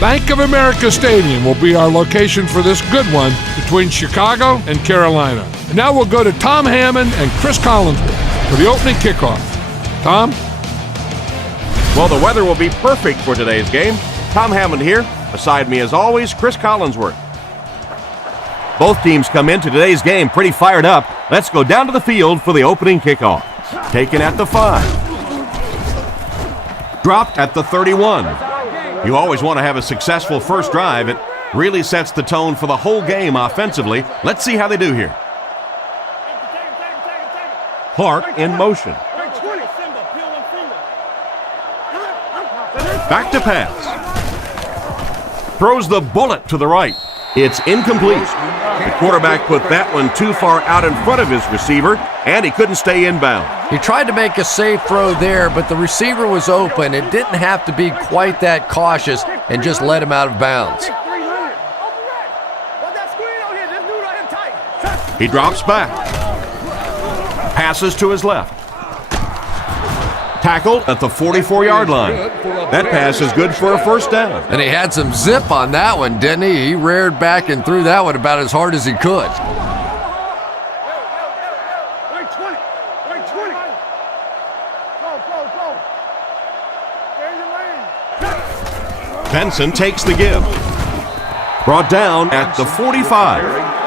Bank of America Stadium will be our location for this good one between Chicago and Carolina. And now we'll go to Tom Hammond and Chris Collinsworth for the opening kickoff. Tom? Well, the weather will be perfect for today's game. Tom Hammond here. Beside me, as always, Chris Collinsworth. Both teams come into today's game pretty fired up. Let's go down to the field for the opening kickoff. Taken at the 5. Dropped at the 31. You always want to have a successful first drive. It really sets the tone for the whole game offensively. Let's see how they do here. Clark in motion. Back to pass. Throws the bullet to the right. It's incomplete. The quarterback put that one too far out in front of his receiver, and he couldn't stay inbound. He tried to make a safe throw there, but the receiver was open. It didn't have to be quite that cautious and just let him out of bounds. He drops back. Passes to his left. Tackled at the 44-yard line. That pass is good for a first down. And he had some zip on that one, didn't he? He reared back and threw that one about as hard as he could. Benson takes the give. Brought down at the 45.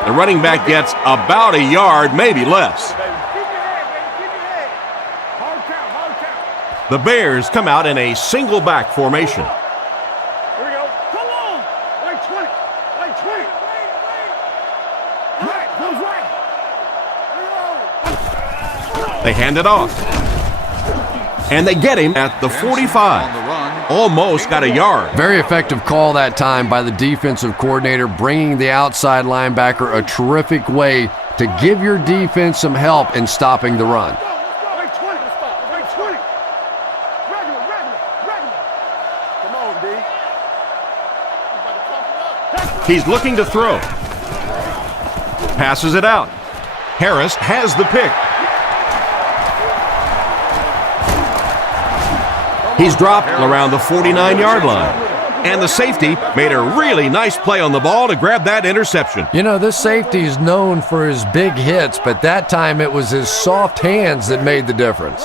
The running back gets about a yard, maybe less. The Bears come out in a single back formation. Here we go. Come on. Right 20. Right 20. Right. They hand it off. And they get him at the 45. Almost got a yard. Very effective call that time by the defensive coordinator, bringing the outside linebacker a terrific way to give your defense some help in stopping the run. He's looking to throw. Passes it out. Harris has the pick. He's dropped around the 49-yard line. And the safety made a really nice play on the ball to grab that interception. You know, this safety is known for his big hits, but that time it was his soft hands that made the difference.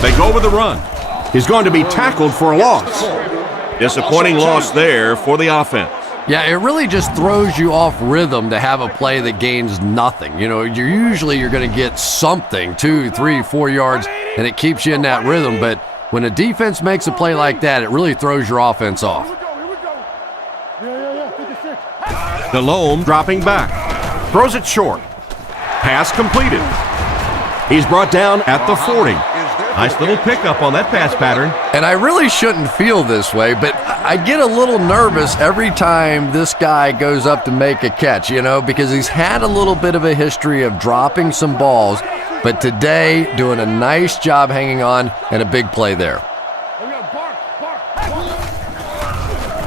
They go with the run. He's going to be tackled for a loss. Disappointing loss there for the offense. Yeah, it really just throws you off rhythm to have a play that gains nothing. You know, you're going to get something, 2, 3, 4 yards, and it keeps you in that rhythm. But when a defense makes a play like that, it really throws your offense off. Delhomme dropping back. Throws it short. Pass completed. He's brought down at the 40. Nice little pickup on that pass pattern. And I really shouldn't feel this way, but I get a little nervous every time this guy goes up to make a catch, you know, because he's had a little bit of a history of dropping some balls, but today doing a nice job hanging on and a big play there.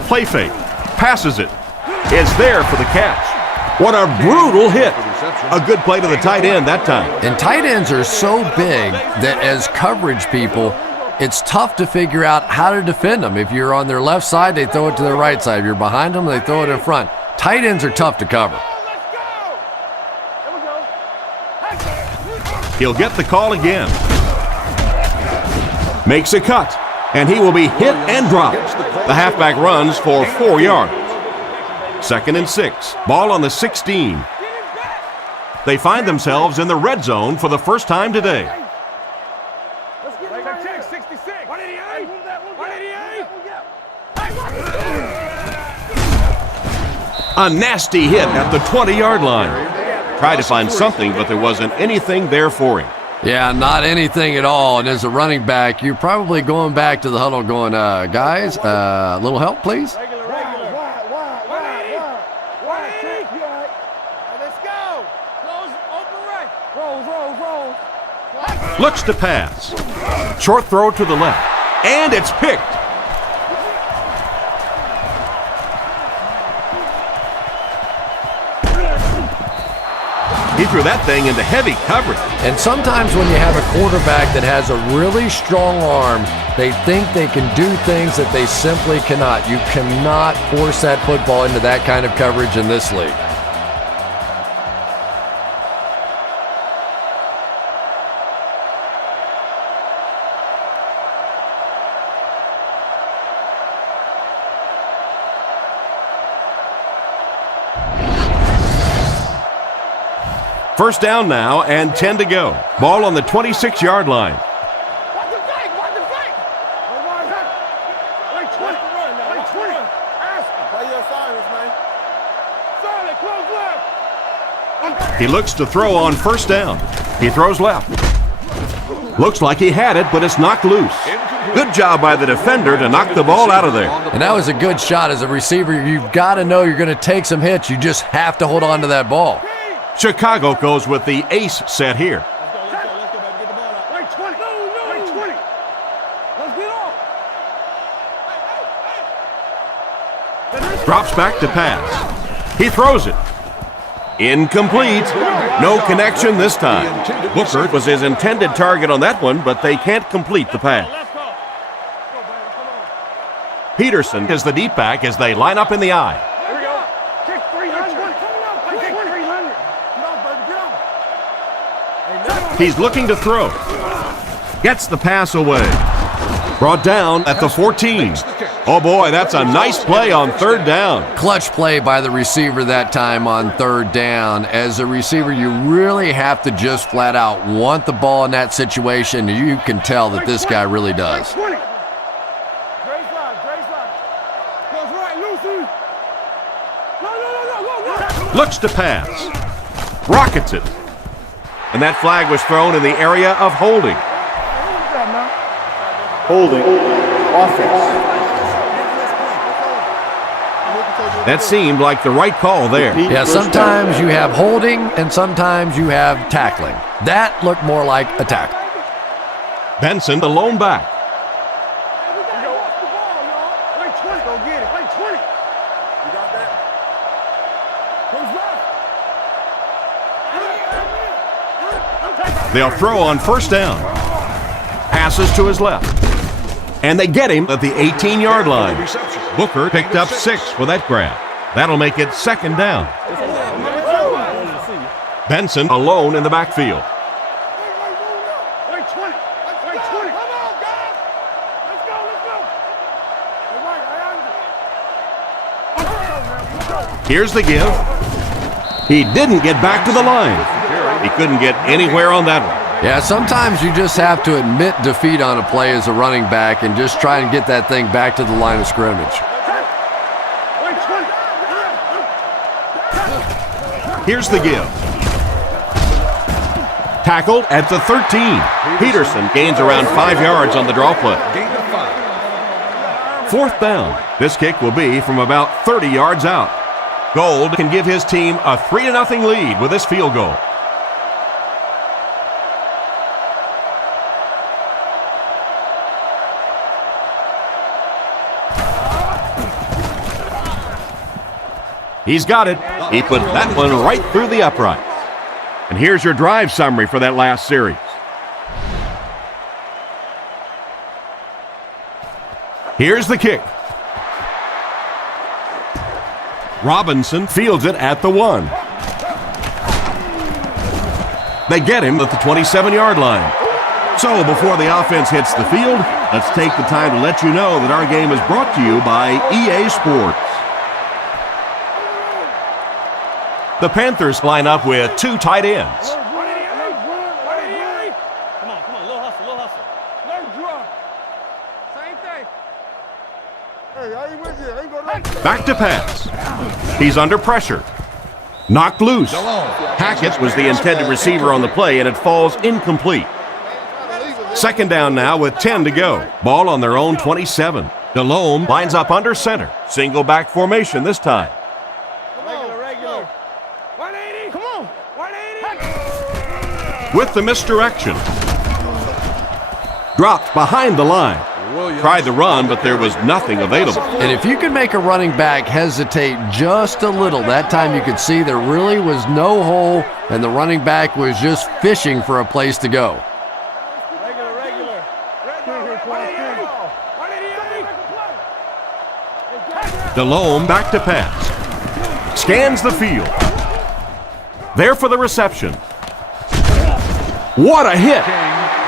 Play fake. Passes it. It's there for the catch. What a brutal hit. A good play to the tight end that time. And tight ends are so big that as coverage people, it's tough to figure out how to defend them. If you're on their left side, they throw it to their right side. If you're behind them, they throw it in front. Tight ends are tough to cover. He'll get the call again. Makes a cut, and he will be hit and dropped. The halfback runs for 4 yards. 2nd and 6. Ball on the 16. They find themselves in the red zone for the first time today. A nasty hit at the 20-yard line. Tried to find something, but there wasn't anything there for him. Yeah, not anything at all. And as a running back, you're probably going back to the huddle going, guys, a little help, please? Looks to pass. Short throw to the left. And it's picked. He threw that thing into heavy coverage. And sometimes when you have a quarterback that has a really strong arm, they think they can do things that they simply cannot. You cannot force that football into that kind of coverage in this league. First down now and 10 to go. Ball on the 26-yard line. Watch the fake! Watch the fake! Wait 20! Wait 20! Ask him! Play your assignments, man. Solid, close left! He looks to throw on first down. He throws left. Looks like he had it, but it's knocked loose. Good job by the defender to knock the ball out of there. And that was a good shot. As a receiver, you've got to know you're going to take some hits. You just have to hold on to that ball. Chicago goes with the ace set here. Let's go, baby. Get the ball out. Wait 20! Wait 20! Let's get off! Drops back to pass. He throws it. Incomplete. No connection this time. Booker was his intended target on that one, but they can't complete the pass. Peterson is the deep back as they line up in the eye. Here we go. Kick 300. Kick 300. He's looking to throw. Gets the pass away. Brought down at the 14. Oh boy, that's a nice play on third down. Clutch play by the receiver that time on third down. As a receiver, you really have to just flat out want the ball in that situation. You can tell that this guy really does. 20. Grace line. Close right, Lucy. No. Looks to pass. Rockets it. And that flag was thrown in the area of holding. Holding. Offense. That seemed like the right call there. Yeah, sometimes you have holding and sometimes you have tackling. That looked more like a tackle. Benson, the lone back. Wait 20. Go get it. Wait 20. You got that? Who's left? They'll throw on first down. Passes to his left. And they get him at the 18-yard line. Booker picked up 6 with that grab. That'll make it second down. Benson alone in the backfield. Wait 20. Wait 20. Come on, guys. Let's go. Here's the give. He didn't get back to the line. He couldn't get anywhere on that one. Yeah, sometimes you just have to admit defeat on a play as a running back and just try and get that thing back to the line of scrimmage. Wait 20. Here's the give. Tackled at the 13. Peterson gains around 5 yards on the draw play. Fourth down. This kick will be from about 30 yards out. Gold can give his team a 3-0 lead with this field goal. He's got it. He put that one right through the upright. And here's your drive summary for that last series. Here's the kick. Robinson fields it at the 1. They get him at the 27-yard line. So before the offense hits the field, let's take the time to let you know that our game is brought to you by EA Sports. The Panthers line up with 2 tight ends. Come on, little hustle. Let's drop. Same thing. Hey, I ain't with you. I ain't gonna Back to pass. He's under pressure. Knocked loose. Hackett was the intended receiver on the play, and it falls incomplete. Second down now with 10 to go. Ball on their own 27. Delhomme lines up under center. Single back formation this time. regular. 180. Come on. 180. With the misdirection. Dropped behind the line. Tried the run, but there was nothing available. And if you could make a running back hesitate just a little, that time you could see there really was no hole, and the running back was just fishing for a place to go. Delhomme back to pass. Scans the field. There for the reception. What a hit!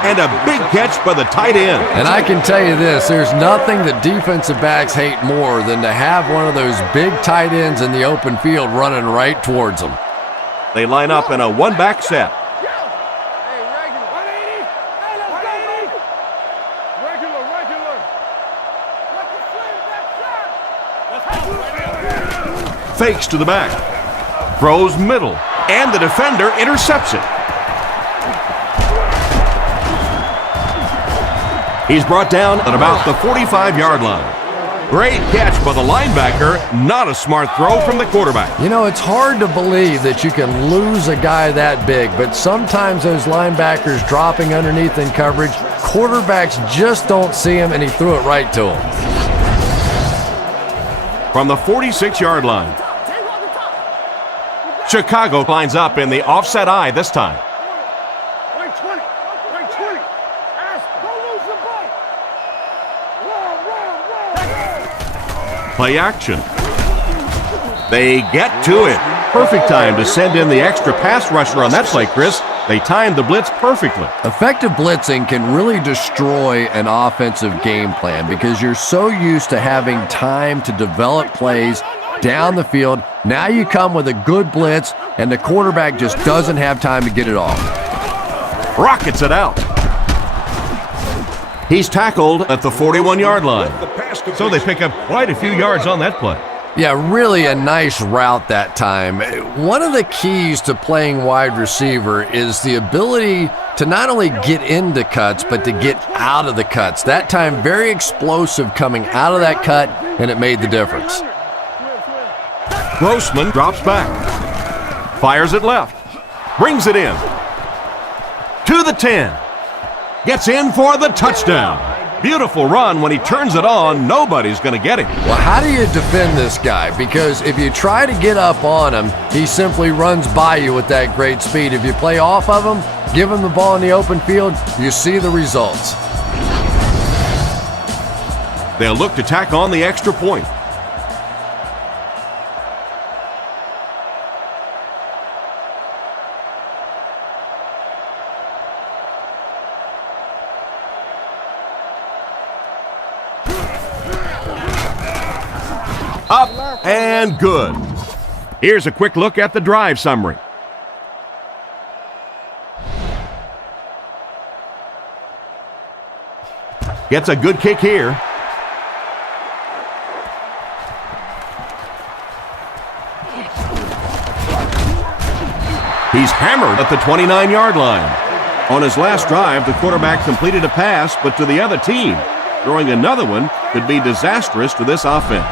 And a big catch by the tight end. And I can tell you this, there's nothing that defensive backs hate more than to have one of those big tight ends in the open field running right towards them. They line up in a one-back set. Fakes to the back. Throws middle. And the defender intercepts it. He's brought down at about the 45-yard line. Great catch by the linebacker. Not a smart throw from the quarterback. You know, it's hard to believe that you can lose a guy that big, but sometimes those linebackers dropping underneath in coverage, quarterbacks just don't see him, and he threw it right to him. From the 46-yard line. Chicago lines up in the offset eye this time. Play action. They get to it. Perfect time to send in the extra pass rusher on that play, Chris. They timed the blitz perfectly. Effective blitzing can really destroy an offensive game plan because you're so used to having time to develop plays down the field. Now you come with a good blitz, and the quarterback just doesn't have time to get it off. Rockets it out. He's tackled at the 41-yard line. So they pick up quite a few yards on that play. Yeah, really a nice route that time. One of the keys to playing wide receiver is the ability to not only get into cuts, but to get out of the cuts. That time, very explosive coming out of that cut, and it made the difference. Grossman drops back. Fires it left. Brings it in. To the 10. Gets in for the touchdown. Beautiful run. When he turns it on, nobody's going to get him. Well, how do you defend this guy? Because if you try to get up on him, he simply runs by you with that great speed. If you play off of him, give him the ball in the open field, you see the results. They'll look to tack on the extra point. Up and good. Here's a quick look at the drive summary. Gets a good kick here. He's hammered at the 29-yard line. On his last drive, the quarterback completed a pass, but to the other team. Throwing another one could be disastrous to this offense.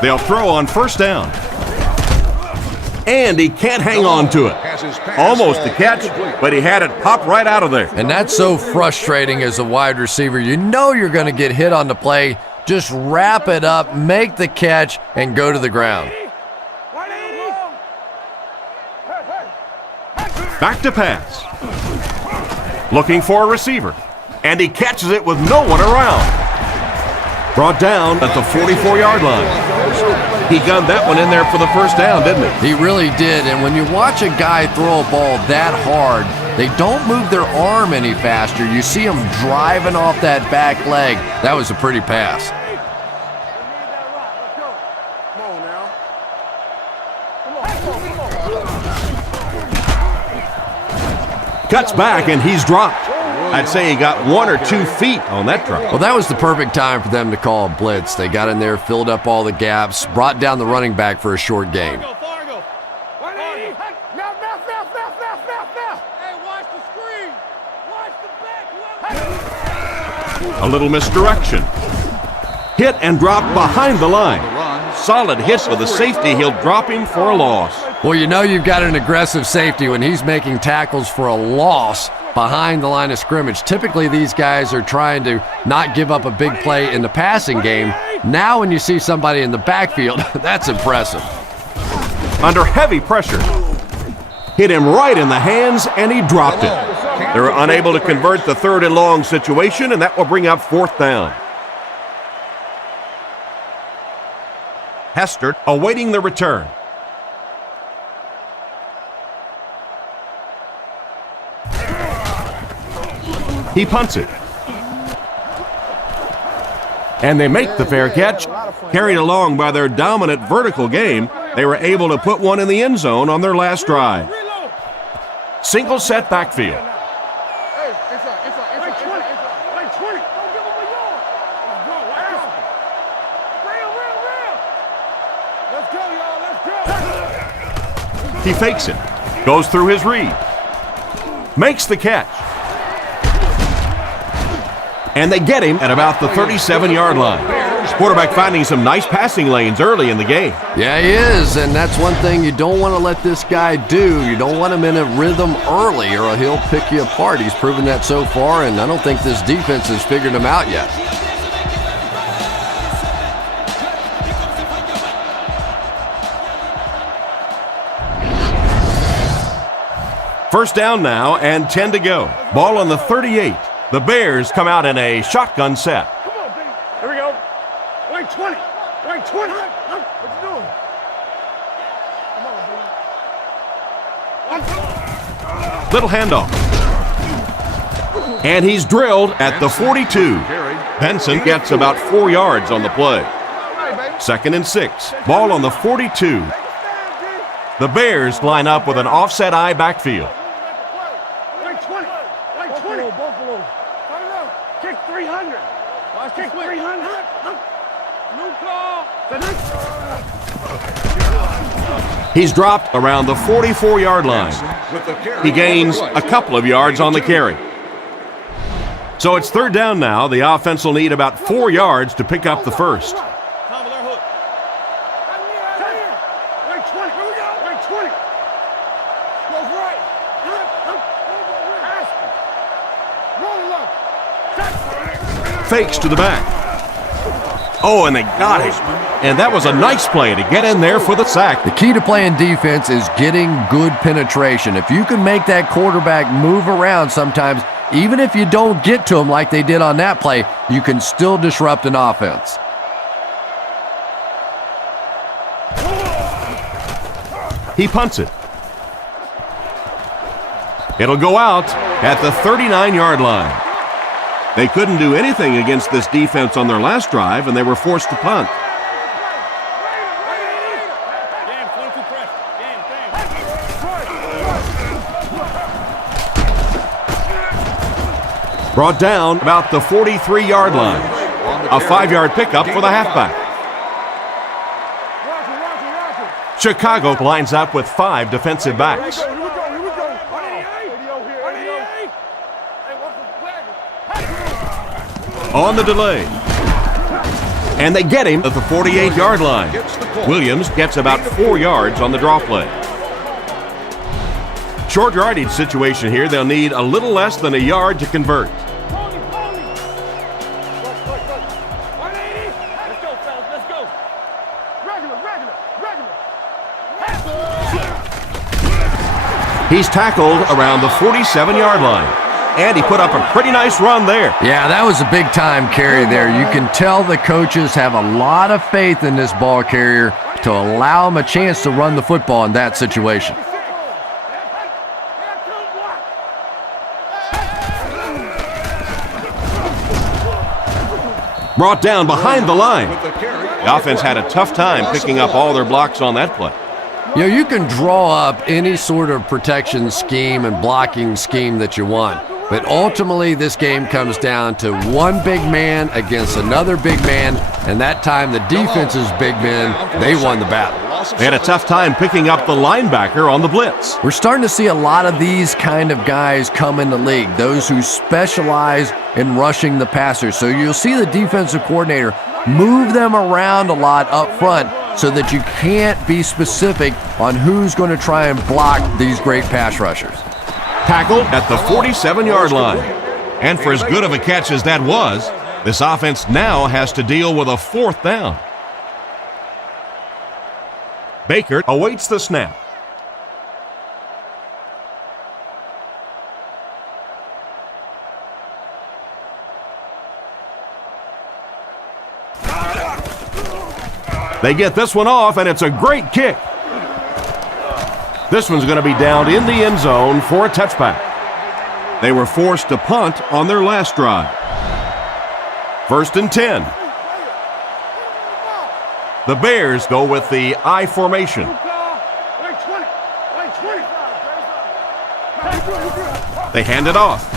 They'll throw on first down. And he can't hang on to it. Almost a catch, but he had it pop right out of there. And that's so frustrating as a wide receiver. You know you're going to get hit on the play. Just wrap it up, make the catch, and go to the ground. Back to pass. Looking for a receiver. And he catches it with no one around. Brought down at the 44-yard line. He gunned that one in there for the first down, didn't he? He really did, and when you watch a guy throw a ball that hard, they don't move their arm any faster. You see him driving off that back leg. That was a pretty pass. Cuts back, and he's dropped. I'd say he got 1 or 2 feet on that drop. Well, that was the perfect time for them to call a blitz. They got in there, filled up all the gaps, brought down the running back for a short gain. A little misdirection. Hit and drop behind the line. solid hit with the safety. He'll drop him for a loss. Well, you know you've got an aggressive safety when he's making tackles for a loss behind the line of scrimmage. Typically, these guys are trying to not give up a big play in the passing game. Now when you see somebody in the backfield, that's impressive. Under heavy pressure. Hit him right in the hands, and he dropped it. They were unable to convert the 3rd and long situation, and that will bring up 4th down. Hester awaiting the return. He punts it. And they make the fair catch. Carried along by their dominant vertical game, they were able to put one in the end zone on their last drive. Single set backfield. He fakes it, goes through his read, makes the catch. And they get him at about the 37-yard line. Quarterback finding some nice passing lanes early in the game. Yeah, he is, and that's one thing you don't want to let this guy do. You don't want him in a rhythm early, or he'll pick you apart. He's proven that so far, and I don't think this defense has figured him out yet. First down now and 10 to go. Ball on the 38. The Bears come out in a shotgun set. Come on, baby. Here we go. Like 20. Like 20. What you doing? Come on, baby. Little handoff. And he's drilled at the 42. Benson gets about 4 yards on the play. 2nd and 6. Ball on the 42. The Bears line up with an offset eye backfield. Like 20. Like 20. Kick 300. Kick 300. New call. He's dropped around the 44-yard line. He gains a couple of yards on the carry. So it's 3rd down now. The offense will need about 4 yards to pick up the first. Like 20. Like 20. Goes right. Fakes to the back. Oh, and they got him. And that was a nice play to get in there for the sack. The key to playing defense is getting good penetration. If you can make that quarterback move around sometimes, even if you don't get to him like they did on that play, you can still disrupt an offense. He punts it. It'll go out at the 39-yard line. They couldn't do anything against this defense on their last drive, and they were forced to punt. Brought down about the 43-yard line. A 5-yard pickup for the halfback. Chicago lines up with 5 defensive backs. On the delay. And they get him at the 48-yard line. Williams gets about 4 yards on the draw play. Short yardage situation here. They'll need a little less than a yard to convert. He's tackled around the 47-yard line. And he put up a pretty nice run there. Yeah, that was a big-time carry there. You can tell the coaches have a lot of faith in this ball carrier to allow him a chance to run the football in that situation. Brought down behind the line. The offense had a tough time picking up all their blocks on that play. You know, you can draw up any sort of protection scheme and blocking scheme that you want. But ultimately, this game comes down to one big man against another big man, and that time the defense's big men, they won the battle. They had a tough time picking up the linebacker on the blitz. We're starting to see a lot of these kind of guys come in the league, those who specialize in rushing the passer. So you'll see the defensive coordinator move them around a lot up front so that you can't be specific on who's going to try and block these great pass rushers. Tackled at the 47-yard line. And for as good of a catch as that was, this offense now has to deal with a 4th down. Baker awaits the snap. They get this one off, and it's a great kick. This one's going to be down in the end zone for a touchback. They were forced to punt on their last drive. 1st and 10. The Bears go with the I formation. They hand it off.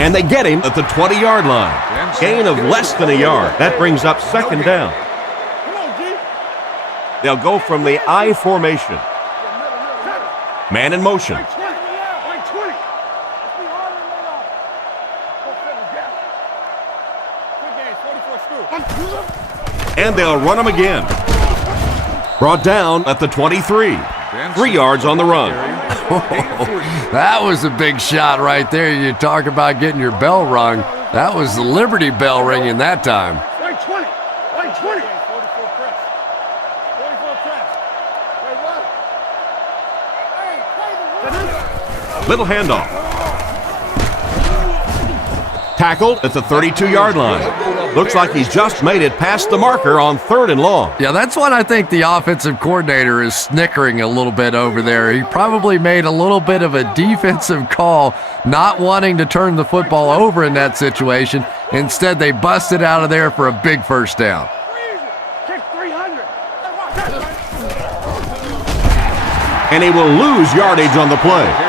And they get him at the 20-yard line. Gain of less than a yard. That brings up 2nd down. They'll go from the I formation. Man in motion. And they'll run him again. Brought down at the 23. 3 yards on the run. That was a big shot right there. You talk about getting your bell rung. That was the Liberty Bell ringing that time. Little handoff. Tackled at the 32-yard line. Looks like he's just made it past the marker on 3rd and long. Yeah, that's what I think the offensive coordinator is snickering a little bit over there. He probably made a little bit of a defensive call, not wanting to turn the football over in that situation. Instead, they busted out of there for a big 1st down. And he will lose yardage on the play.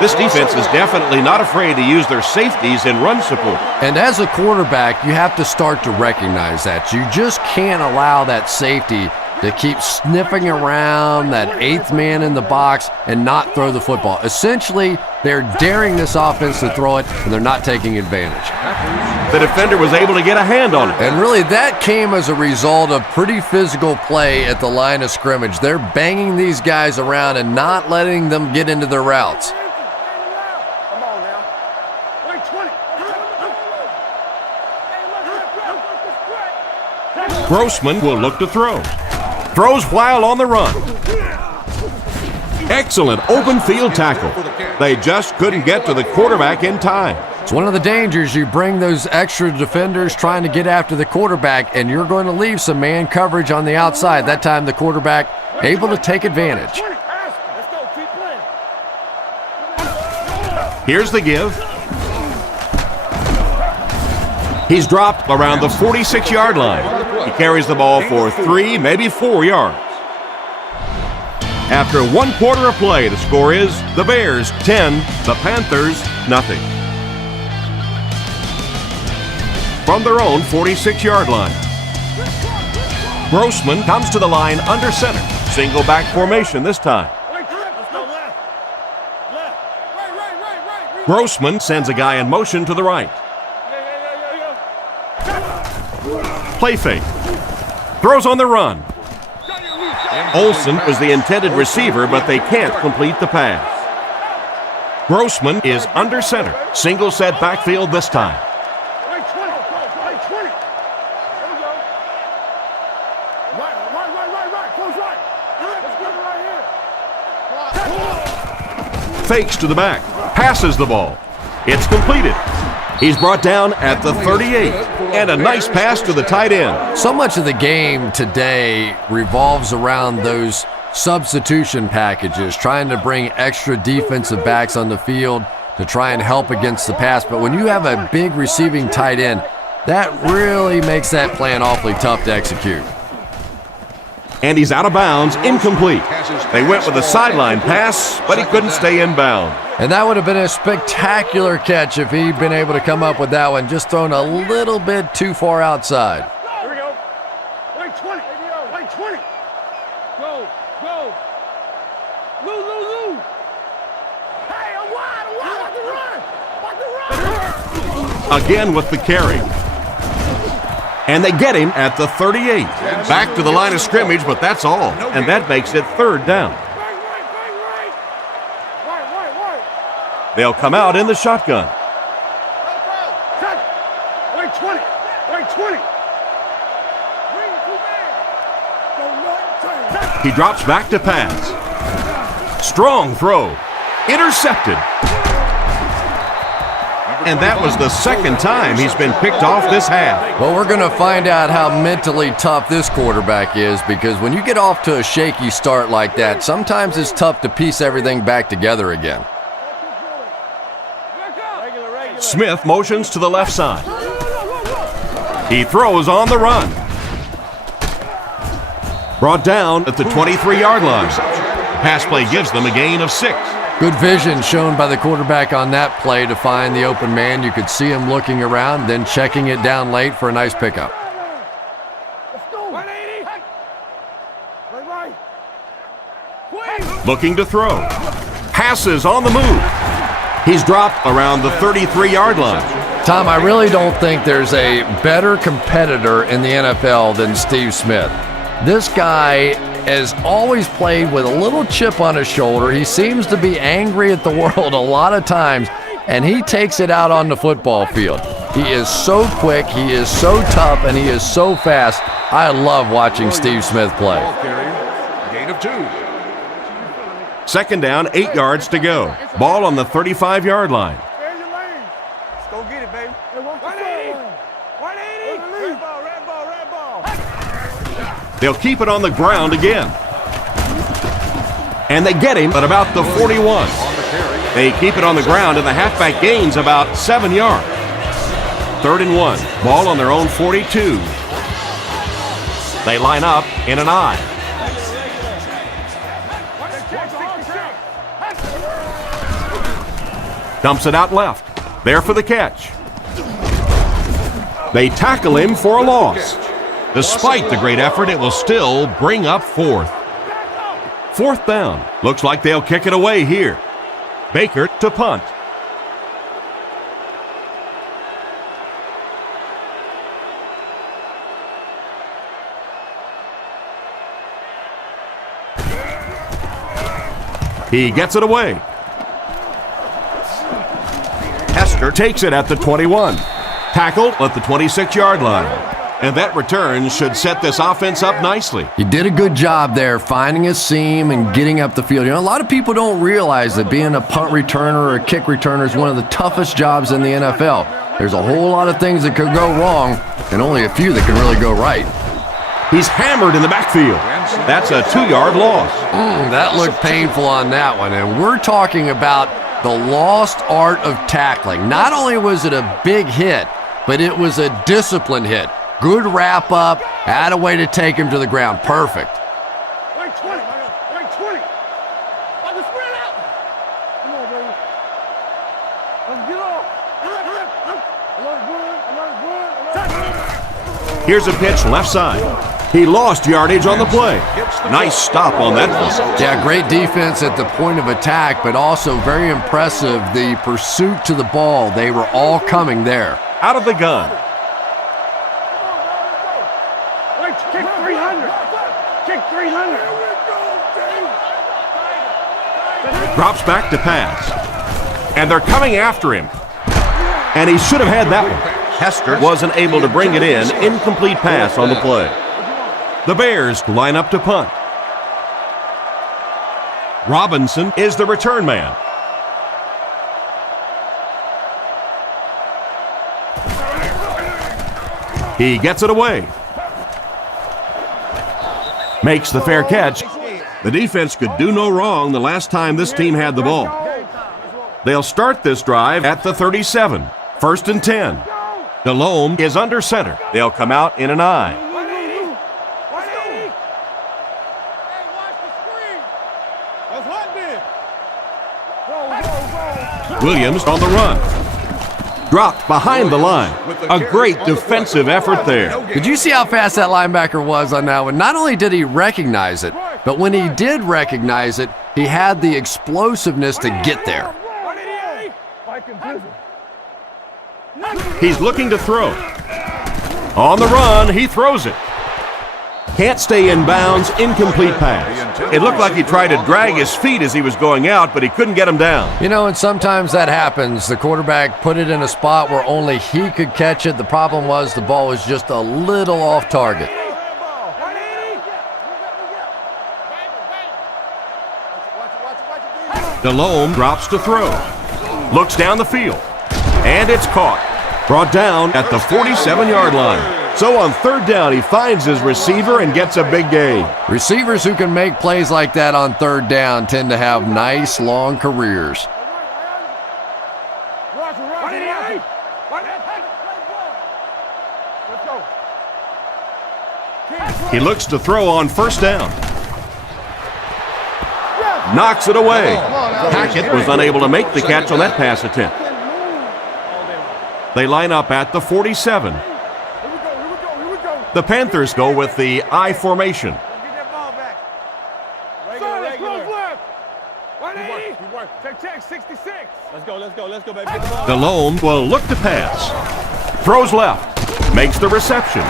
This defense is definitely not afraid to use their safeties in run support. And as a quarterback, you have to start to recognize that. You just can't allow that safety to keep sniffing around that 8th man in the box and not throw the football. Essentially, they're daring this offense to throw it, and they're not taking advantage. The defender was able to get a hand on it. And really, that came as a result of pretty physical play at the line of scrimmage. They're banging these guys around and not letting them get into their routes. Grossman will look to throw. Throws while on the run. Excellent open field tackle. They just couldn't get to the quarterback in time. It's one of the dangers. You bring those extra defenders trying to get after the quarterback, and you're going to leave some man coverage on the outside. That time the quarterback able to take advantage. Here's the give. He's dropped around the 46-yard line. He carries the ball for 3, maybe 4 yards. After 1 quarter of play, the score is the Bears 10, the Panthers nothing. From their own 46-yard line. Grossman comes to the line under center. Single back formation this time. Grossman sends a guy in motion to the right. Play fake. Throws on the run. Olsen was the intended receiver, but they can't complete the pass. Grossman is under center. Single set backfield this time. Fakes to the back. Passes the ball. It's completed. He's brought down at the 38, and a nice pass to the tight end. So much of the game today revolves around those substitution packages, trying to bring extra defensive backs on the field to try and help against the pass. But when you have a big receiving tight end, that really makes that plan awfully tough to execute. And he's out of bounds, incomplete. They went with a sideline pass, but he couldn't stay in bounds. And that would have been a spectacular catch if he'd been able to come up with that one, just thrown a little bit too far outside. Here we go. Wait 20. Wait 20. Go. Go. Lou. Hey, I'm wide. About to run. Again with the carry. And they get him at the 38. Back to the line of scrimmage, but that's all. And that makes it third down. They'll come out in the shotgun. Wait 20. Wait 20. He drops back to pass. Strong throw. Intercepted. And that was the second time he's been picked off this half. Well, we're going to find out how mentally tough this quarterback is, because when you get off to a shaky start like that, sometimes it's tough to piece everything back together again. Smith motions to the left side. He throws on the run. Brought down at the 23-yard line. The pass play gives them a gain of 6. Good vision shown by the quarterback on that play to find the open man. You could see him looking around, then checking it down late for a nice pickup. Looking to throw. Passes on the move. He's dropped around the 33-yard line. Tom, I really don't think there's a better competitor in the NFL than Steve Smith. This guy has always played with a little chip on his shoulder. He seems to be angry at the world a lot of times, and he takes it out on the football field. He is so quick, he is so tough, and he is so fast. I love watching Steve Smith play. Gain of 2. Second down, 8 yards to go. Ball on the 35-yard line. Let's go get it, baby. 180. 180. Red ball, red ball, red ball. They'll keep it on the ground again. And they get him at about the 41. They keep it on the ground, and the halfback gains about 7 yards. 3rd and 1. Ball on their own 42. They line up in an I. Dumps it out left. There for the catch. They tackle him for a loss. Despite the great effort, it will still bring up 4th. 4th down. Looks like they'll kick it away here. Baker to punt. He gets it away. Hester takes it at the 21. Tackled at the 26-yard line. And that return should set this offense up nicely. He did a good job there, finding a seam and getting up the field. You know, a lot of people don't realize that being a punt returner or a kick returner is one of the toughest jobs in the NFL. There's a whole lot of things that could go wrong, and only a few that can really go right. He's hammered in the backfield. That's a 2-yard loss. That looked painful on that one, and we're talking about the lost art of tackling. Not only was it a big hit, but it was a disciplined hit. Good wrap up, had a way to take him to the ground. Perfect. Wait 20. Wait 20. Let the spread out. Come on, baby. Let's get off. Alert good. Here's a pitch left side. He lost yardage on the play. Nice stop on that one. Yeah, great defense at the point of attack, but also very impressive the pursuit to the ball. They were all coming there. Out of the gun. Wait, kick 300. Kick 300. Drops back to pass. And they're coming after him. And he should have had that one. Hester wasn't able to bring it in. Incomplete pass on the play. The Bears line up to punt. Robinson is the return man. He gets it away. Makes the fair catch. The defense could do no wrong the last time this team had the ball. They'll start this drive at the 37. 1st and 10. Delhomme is under center. They'll come out in an I. 180. 180. Hey, watch the screen. That's hot, man. Go. Williams on the run. Dropped behind the line. A great defensive effort there. Did you see how fast that linebacker was on that one? Not only did he recognize it, but when he did recognize it, he had the explosiveness to get there. 188. He's looking to throw. On the run, he throws it. Can't stay in bounds, incomplete pass. It looked like he tried to drag his feet as he was going out, but he couldn't get him down. You know, and sometimes that happens. The quarterback put it in a spot where only he could catch it. The problem was the ball was just a little off target. Delhomme drops to throw. Looks down the field. And it's caught. Brought down at the 47-yard line. So on third down, he finds his receiver and gets a big gain. Receivers who can make plays like that on third down tend to have nice, long careers. He looks to throw on first down. Knocks it away. Hackett was unable to make the catch on that pass attempt. They line up at the 47. The Panthers go with the I formation. Delhomme will look to pass. Throws left. Makes the reception.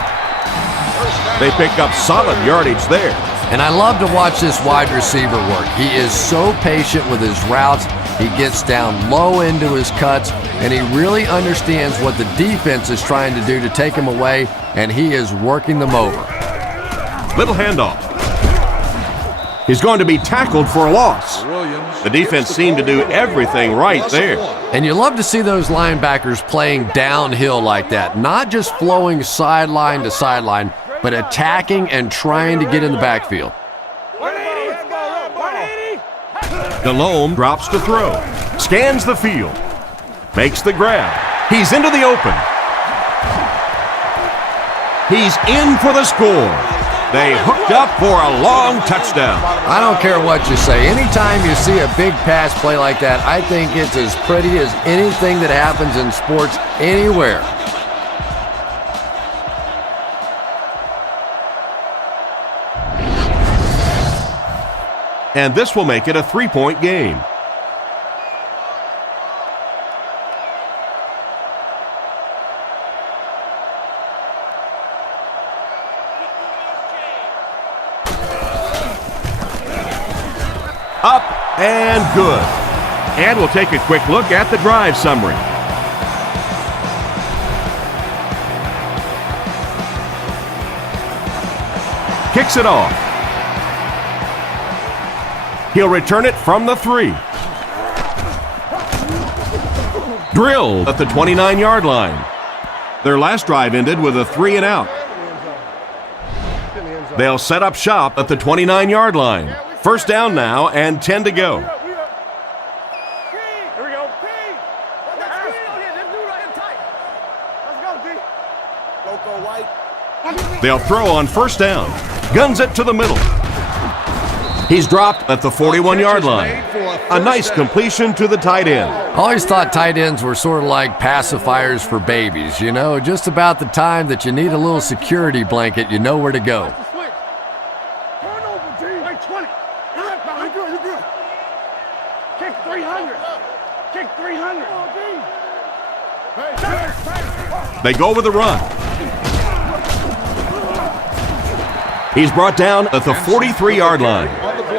They pick up solid yardage there. And I love to watch this wide receiver work. He is so patient with his routes. He gets down low into his cuts, and he really understands what the defense is trying to do to take him away, and he is working them over. Little handoff. He's going to be tackled for a loss. The defense seemed to do everything right there. And you love to see those linebackers playing downhill like that, not just flowing sideline to sideline, but attacking and trying to get in the backfield. Delhomme drops to throw. Scans the field. Makes the grab. He's into the open. He's in for the score. They hooked up for a long touchdown. I don't care what you say. Anytime you see a big pass play like that, I think it's as pretty as anything that happens in sports anywhere. And this will make it a 3-point game. Up and good. And we'll take a quick look at the drive summary. Kicks it off. He'll return it from the 3. Drilled at the 29-yard line. Their last drive ended with a 3-and-out. They'll set up shop at the 29-yard line. First down now and 10 to go. They'll throw on first down. Guns it to the middle. He's dropped at the 41-yard line. A nice completion to the tight end. I always thought tight ends were sort of like pacifiers for babies. You know, just about the time that you need a little security blanket, you know where to go. Kick 300. Kick 300. They go with the run. He's brought down at the 43-yard line.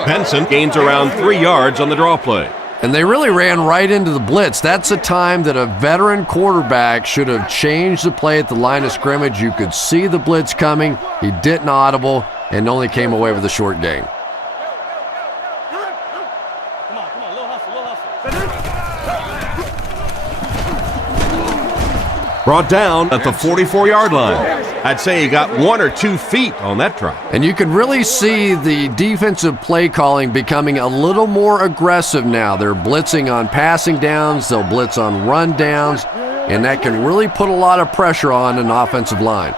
Benson gains around 3 yards on the draw play. And they really ran right into the blitz. That's a time that a veteran quarterback should have changed the play at the line of scrimmage. You could see the blitz coming. He didn't audible and only came away with a short gain. Brought down at the 44-yard line. I'd say he got 1 or 2 feet on that drive. And you can really see the defensive play calling becoming a little more aggressive now. They're blitzing on passing downs, they'll blitz on run downs, and that can really put a lot of pressure on an offensive line.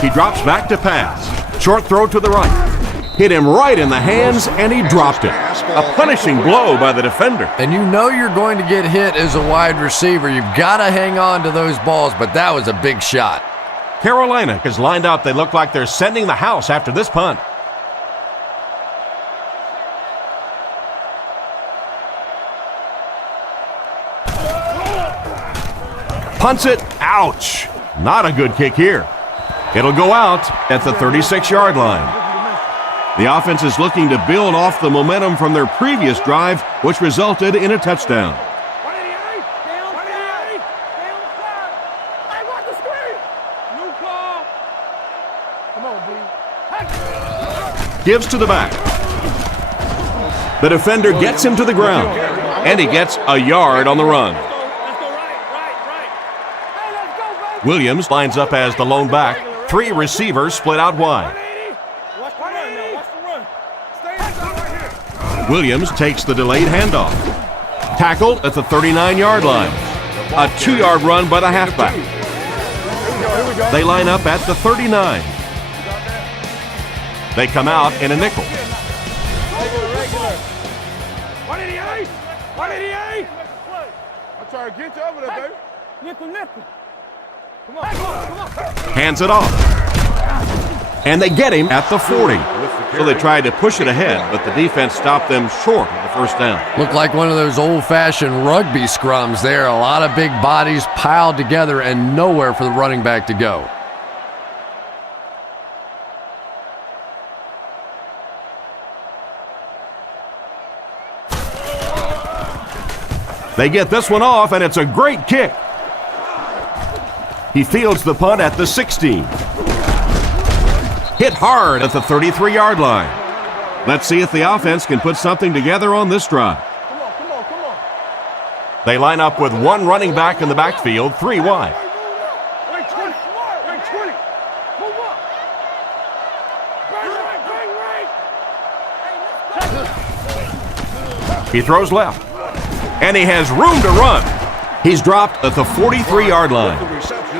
He drops back to pass. Short throw to the right. Hit him right in the hands, and he dropped it. A punishing blow by the defender. And you know you're going to get hit as a wide receiver. You've got to hang on to those balls, but that was a big shot. Carolina is lined up. They look like they're sending the house after this punt. Punts it. Ouch. Not a good kick here. It'll go out at the 36-yard line. The offense is looking to build off the momentum from their previous drive, which resulted in a touchdown. Gives to the back. The defender gets him to the ground, and he gets a yard on the run. Williams lines up as the lone back. 3 receivers split out wide. Williams takes the delayed handoff. Tackled at the 39-yard line. A 2-yard run by the halfback. They line up at the 39. They come out in a nickel. I'm trying to get you over there, baby. Nickel. Come on. Hands it off. And they get him at the 40. So they tried to push it ahead, but the defense stopped them short of the first down. Looked like one of those old-fashioned rugby scrums there. A lot of big bodies piled together and nowhere for the running back to go. They get this one off, and it's a great kick. He fields the punt at the 16. Hit hard at the 33-yard line. Let's see if the offense can put something together on this drive. Come on. They line up with 1 running back in the backfield, 3 wide. Wait, 20. Move up. Bang. He throws left. And he has room to run. He's dropped at the 43-yard line.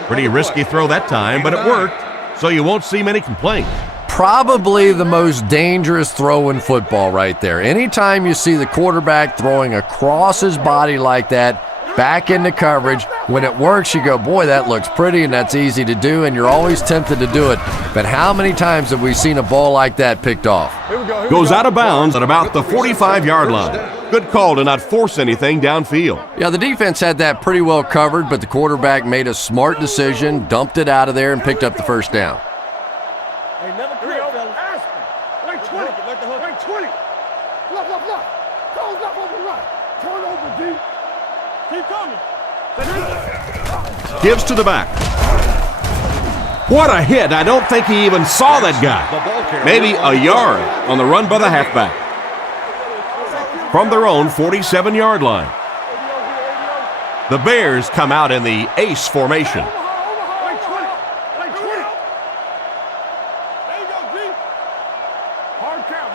Pretty risky throw that time, but it worked, so you won't see many complaints. Probably the most dangerous throw in football right there. Anytime you see the quarterback throwing across his body like that, back into coverage, when it works, you go, boy, that looks pretty and that's easy to do, and you're always tempted to do it. But how many times have we seen a ball like that picked off? Goes out of bounds at about the 45-yard line. Good call to not force anything downfield. Yeah, the defense had that pretty well covered, but the quarterback made a smart decision, dumped it out of there, and picked up the first down. Hey, never quit, fellas. Wait, 20. Wait, 20. Look. Goes left over right. Turn over, D. Keep coming. Gives to the back. What a hit. I don't think he even saw that guy. Maybe a yard on the run by the halfback. From their own 47-yard line. The Bears come out in the ace formation. Wait, 20. There you go, D. Hard count.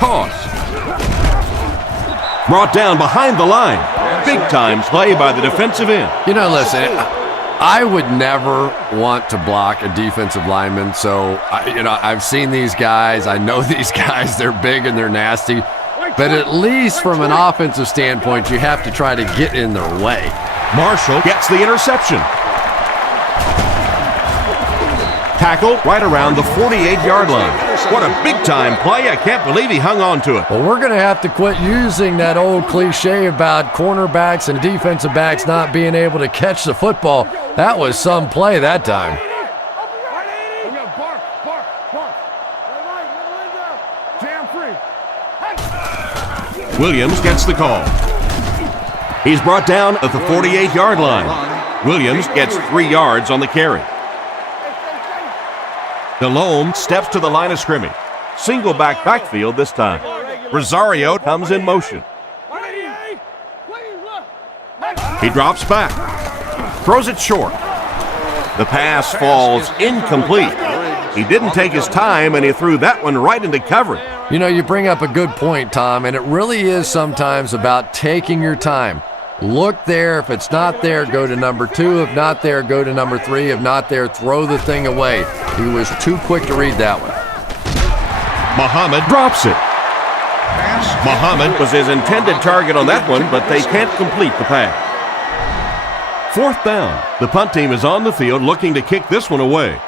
Toss. Brought down behind the line. Big time play by the defensive end. You know, listen, I would never want to block a defensive lineman, so, I've seen these guys. I know these guys. They're big and they're nasty. But at least from an offensive standpoint, you have to try to get in their way. Marshall gets the interception. Tackle right around the 48-yard line. What a big-time play. I can't believe he hung on to it. Well, we're going to have to quit using that old cliche about cornerbacks and defensive backs not being able to catch the football. That was some play that time. Jam free. Williams gets the call. He's brought down at the 48-yard line. Williams gets 3 yards on the carry. Delhomme steps to the line of scrimmage. Single backfield this time. Rosario comes in motion. He drops back. Throws it short. The pass falls incomplete. He didn't take his time, and he threw that one right into coverage. You know, you bring up a good point, Tom, and it really is sometimes about taking your time. Look there. If it's not there, go to number 2. If not there, go to number 3. If not there, throw the thing away. He was too quick to read that one. Muhammad drops it. Muhammad was his intended target on that one, but they can't complete the pass. 4th down. The punt team is on the field looking to kick this one away.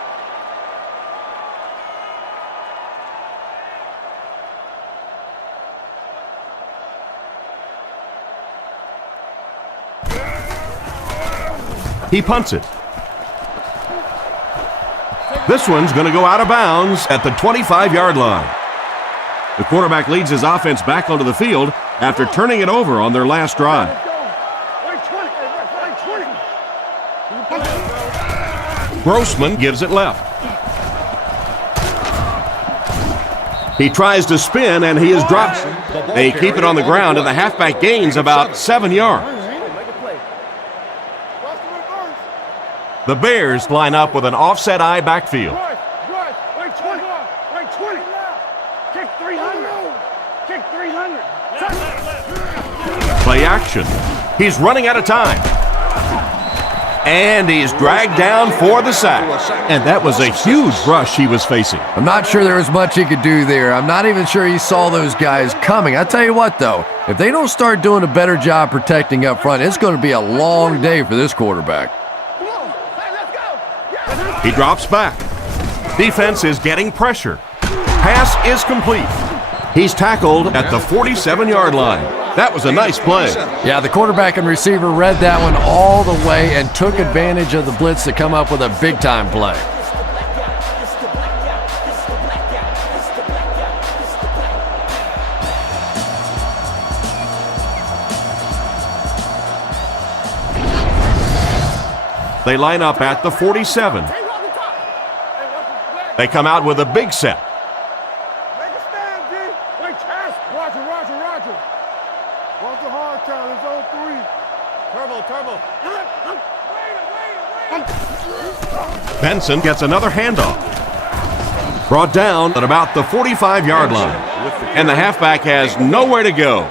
He punts it. This one's going to go out of bounds at the 25-yard line. The quarterback leads his offense back onto the field after turning it over on their last drive. Grossman gives it left. He tries to spin, and he is dropped. They keep it on the ground, and the halfback gains about 7 yards. The Bears line up with an offset eye backfield. Play action. He's running out of time. And he's dragged down for the sack. And that was a huge rush he was facing. I'm not sure there was much he could do there. I'm not even sure he saw those guys coming. I tell you what, though, if they don't start doing a better job protecting up front, it's going to be a long day for this quarterback. He drops back. Defense is getting pressure. Pass is complete. He's tackled at the 47-yard line. That was a nice play. Yeah, the quarterback and receiver read that one all the way and took advantage of the blitz to come up with a big-time play. They line up at the 47. They come out with a big set. Make a stand, D. Wait, pass. Roger. Roger hard count. It's on 3. Turbo. Benson gets another handoff. Brought down at about the 45-yard line. And the halfback has nowhere to go.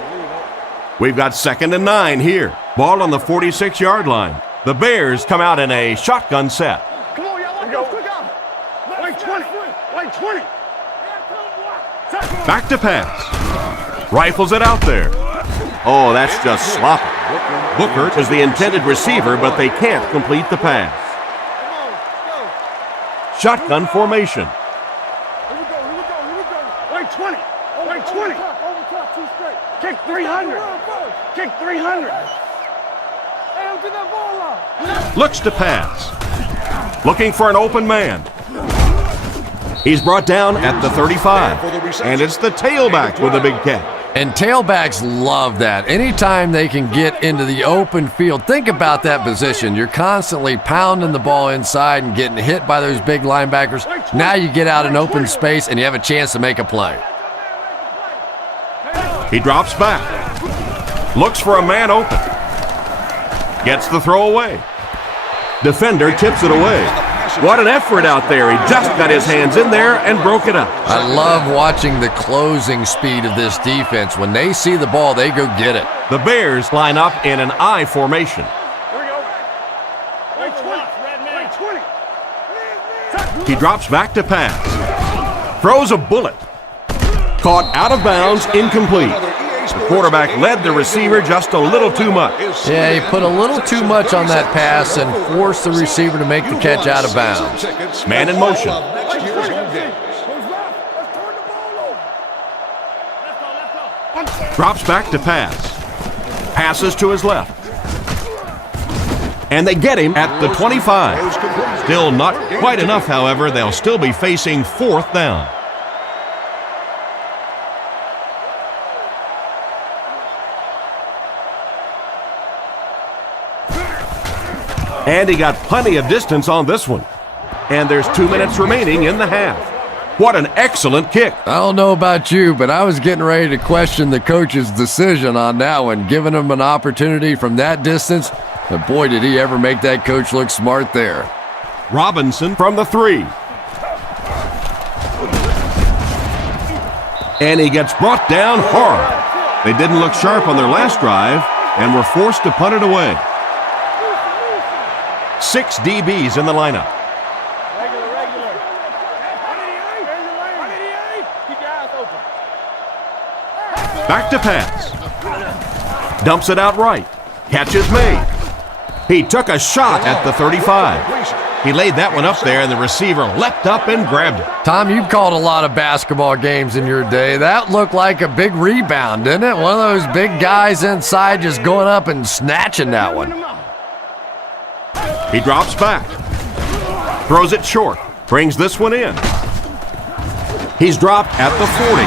We've got 2nd and 9 here. Ball on the 46-yard line. The Bears come out in a shotgun set. Come on, y'all. Quick out. Wait, 20. Back to pass. Rifles it out there. Oh, that's just sloppy. Booker was the intended receiver, but they can't complete the pass. Shotgun formation. Here we go. Wait, 20. Over top, 2 straight. Kick 300. Hey, don't get that ball out. Looks to pass. Looking for an open man. He's brought down at the 35. And it's the tailback with a big catch. And tailbacks love that. Anytime they can get into the open field, think about that position. You're constantly pounding the ball inside and getting hit by those big linebackers. Now you get out in open space and you have a chance to make a play. He drops back. Looks for a man open. Gets the throw away. Defender tips it away. What an effort out there. He just got his hands in there and broke it up. I love watching the closing speed of this defense. When they see the ball, they go get it. The Bears line up in an I formation. Here we go. Wait, 20. He drops back to pass. Throws a bullet. Caught out of bounds, incomplete. The quarterback led the receiver just a little too much. Yeah, he put a little too much on that pass and forced the receiver to make the catch out of bounds. Man in motion. Drops back to pass. Passes to his left. And they get him at the 25. Still not quite enough, however. They'll still be facing 4th down. And he got plenty of distance on this one. And there's 2 minutes remaining in the half. What an excellent kick. I don't know about you, but I was getting ready to question the coach's decision on that one, giving him an opportunity from that distance. But boy, did he ever make that coach look smart there. Robinson from the 3. And he gets brought down hard. They didn't look sharp on their last drive and were forced to punt it away. 6 DBs in the lineup. Back to pass. Dumps it out right. Catch is made. He took a shot at the 35. He laid that one up there, and the receiver leapt up and grabbed it. Tom, you've called a lot of basketball games in your day. That looked like a big rebound, didn't it? One of those big guys inside just going up and snatching that one. He drops back. Throws it short. Brings this one in. He's dropped at the 40.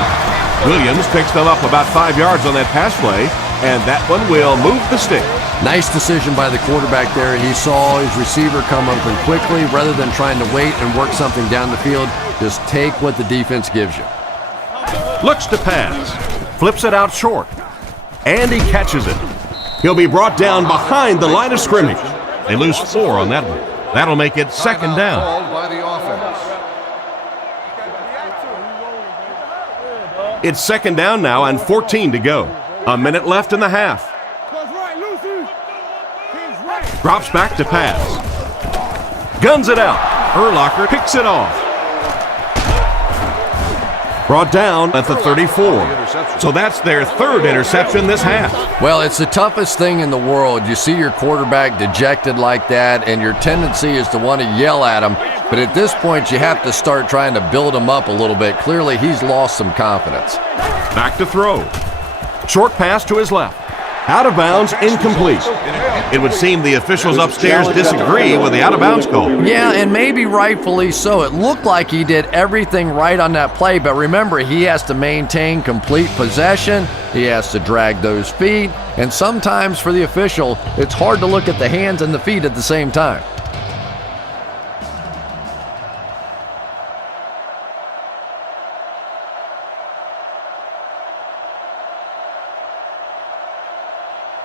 Williams picks them up about 5 yards on that pass play, and that one will move the stick. Nice decision by the quarterback there. He saw his receiver come open quickly. Rather than trying to wait and work something down the field, just take what the defense gives you. Looks to pass. Flips it out short. And he catches it. He'll be brought down behind the line of scrimmage. They lose 4 on that one. That'll make it second down. Called by the offense. It's second down now and 14 to go. A minute left in the half. Drops back to pass. Guns it out. Urlacher picks it off. Brought down at the 34. So that's their third interception this half. Well, it's the toughest thing in the world. You see your quarterback dejected like that, and your tendency is to want to yell at him. But at this point, you have to start trying to build him up a little bit. Clearly, he's lost some confidence. Back to throw. Short pass to his left. Out of bounds, incomplete. It would seem the officials upstairs disagree with the out-of-bounds call. Yeah, and maybe rightfully so. It looked like he did everything right on that play, but remember, he has to maintain complete possession. He has to drag those feet, and sometimes for the official, it's hard to look at the hands and the feet at the same time.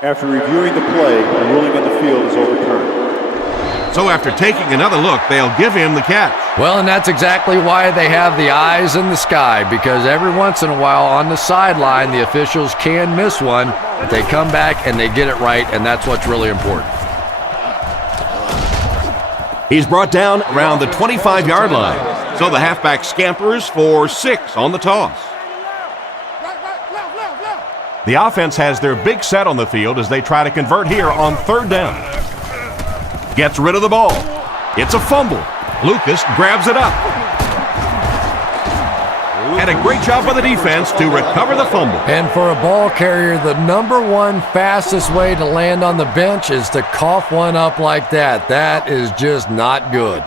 After reviewing the play, the ruling on the field is overturned. So after taking another look, they'll give him the catch. Well, and that's exactly why they have the eyes in the sky, because every once in a while on the sideline, the officials can miss one, but they come back and they get it right, and that's what's really important. He's brought down around the 25-yard line. So the halfback scampers for 6 on the toss. The offense has their big set on the field as they try to convert here on third down. Gets rid of the ball. It's a fumble. Lucas grabs it up. And a great job by the defense to recover the fumble. And for a ball carrier, the #1 fastest way to land on the bench is to cough one up like that. That is just not good.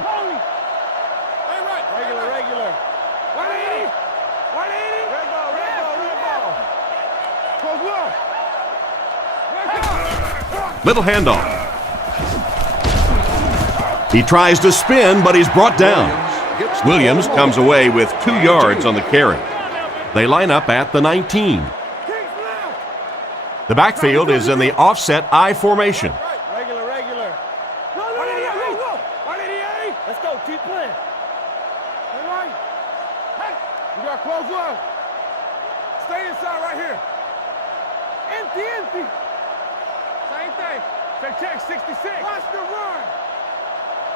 Little handoff. He tries to spin, but he's brought down. Williams comes away with 2 yards on the carry. They line up at the 19. The backfield is in the offset I formation. Regular. Let's go, keep playing. All right. Hey, we got close one. Stay inside right here. Empty. Same thing. Check 66. Watch the run.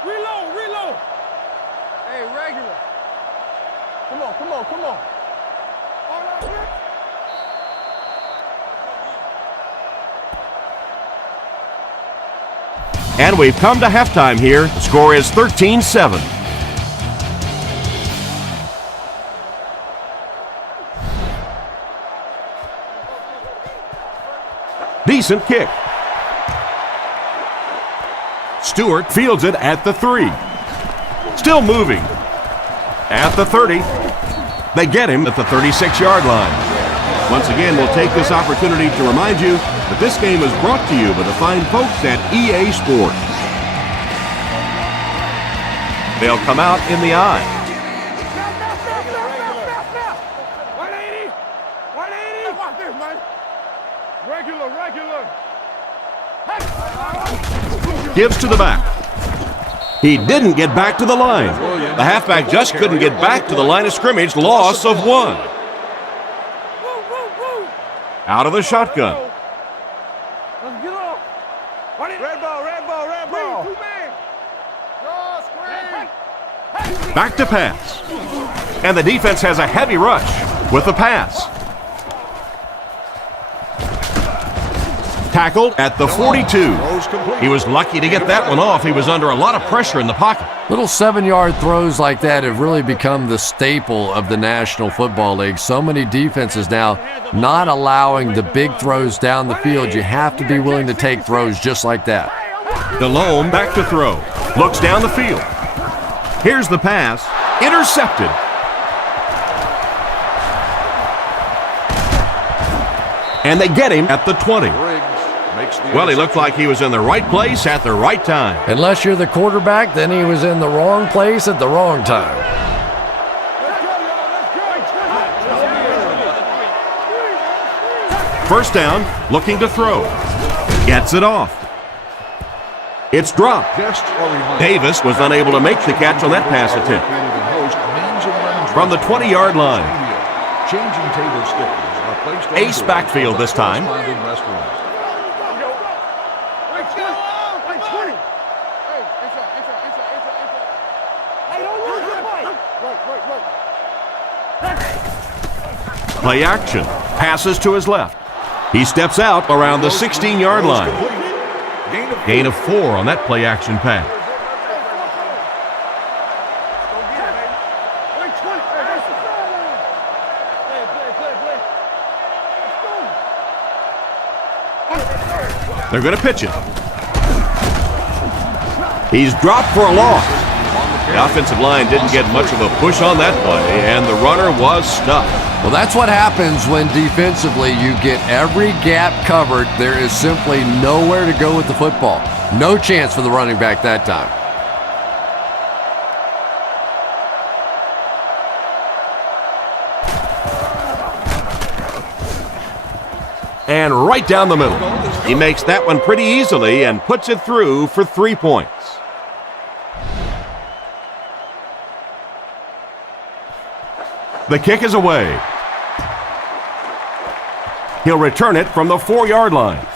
Reload. Hey, regular. Come on. All right, And we've come to halftime here. The score is 13-7. Decent kick. Stewart fields it at the 3. Still moving. At the 30. They get him at the 36-yard line. Once again, we'll take this opportunity to remind you that this game is brought to you by the fine folks at EA Sports. They'll come out in the I. 180. Watch this, man. Regular. Gives to the back. He didn't get back to the line. The halfback just couldn't get back to the line of scrimmage. Loss of 1. Out of the shotgun. Let's get off. Red ball. 2 man. Back to pass. And the defense has a heavy rush with the pass. Tackled at the 42. He was lucky to get that one off. He was under a lot of pressure in the pocket. Little 7-yard throws like that have really become the staple of the National Football League. So many defenses now not allowing the big throws down the field. You have to be willing to take throws just like that. DeLome back to throw. Looks down the field. Here's the pass. Intercepted. And they get him at the 20. Well, he looked like he was in the right place at the right time. Unless you're the quarterback, then he was in the wrong place at the wrong time. First down, looking to throw. Gets it off. It's dropped. Davis was unable to make the catch on that pass attempt. From the 20-yard line. Ace backfield this time. Play action. Passes to his left. He steps out around the 16-yard line. Gain of 4 on that play action pass. They're going to pitch it. He's dropped for a loss. The offensive line didn't get much of a push on that play, and the runner was stuck. Well, that's what happens when defensively you get every gap covered. There is simply nowhere to go with the football. No chance for the running back that time. And right down the middle. He makes that one pretty easily and puts it through for 3 points. The kick is away. He'll return it from the 4-yard line.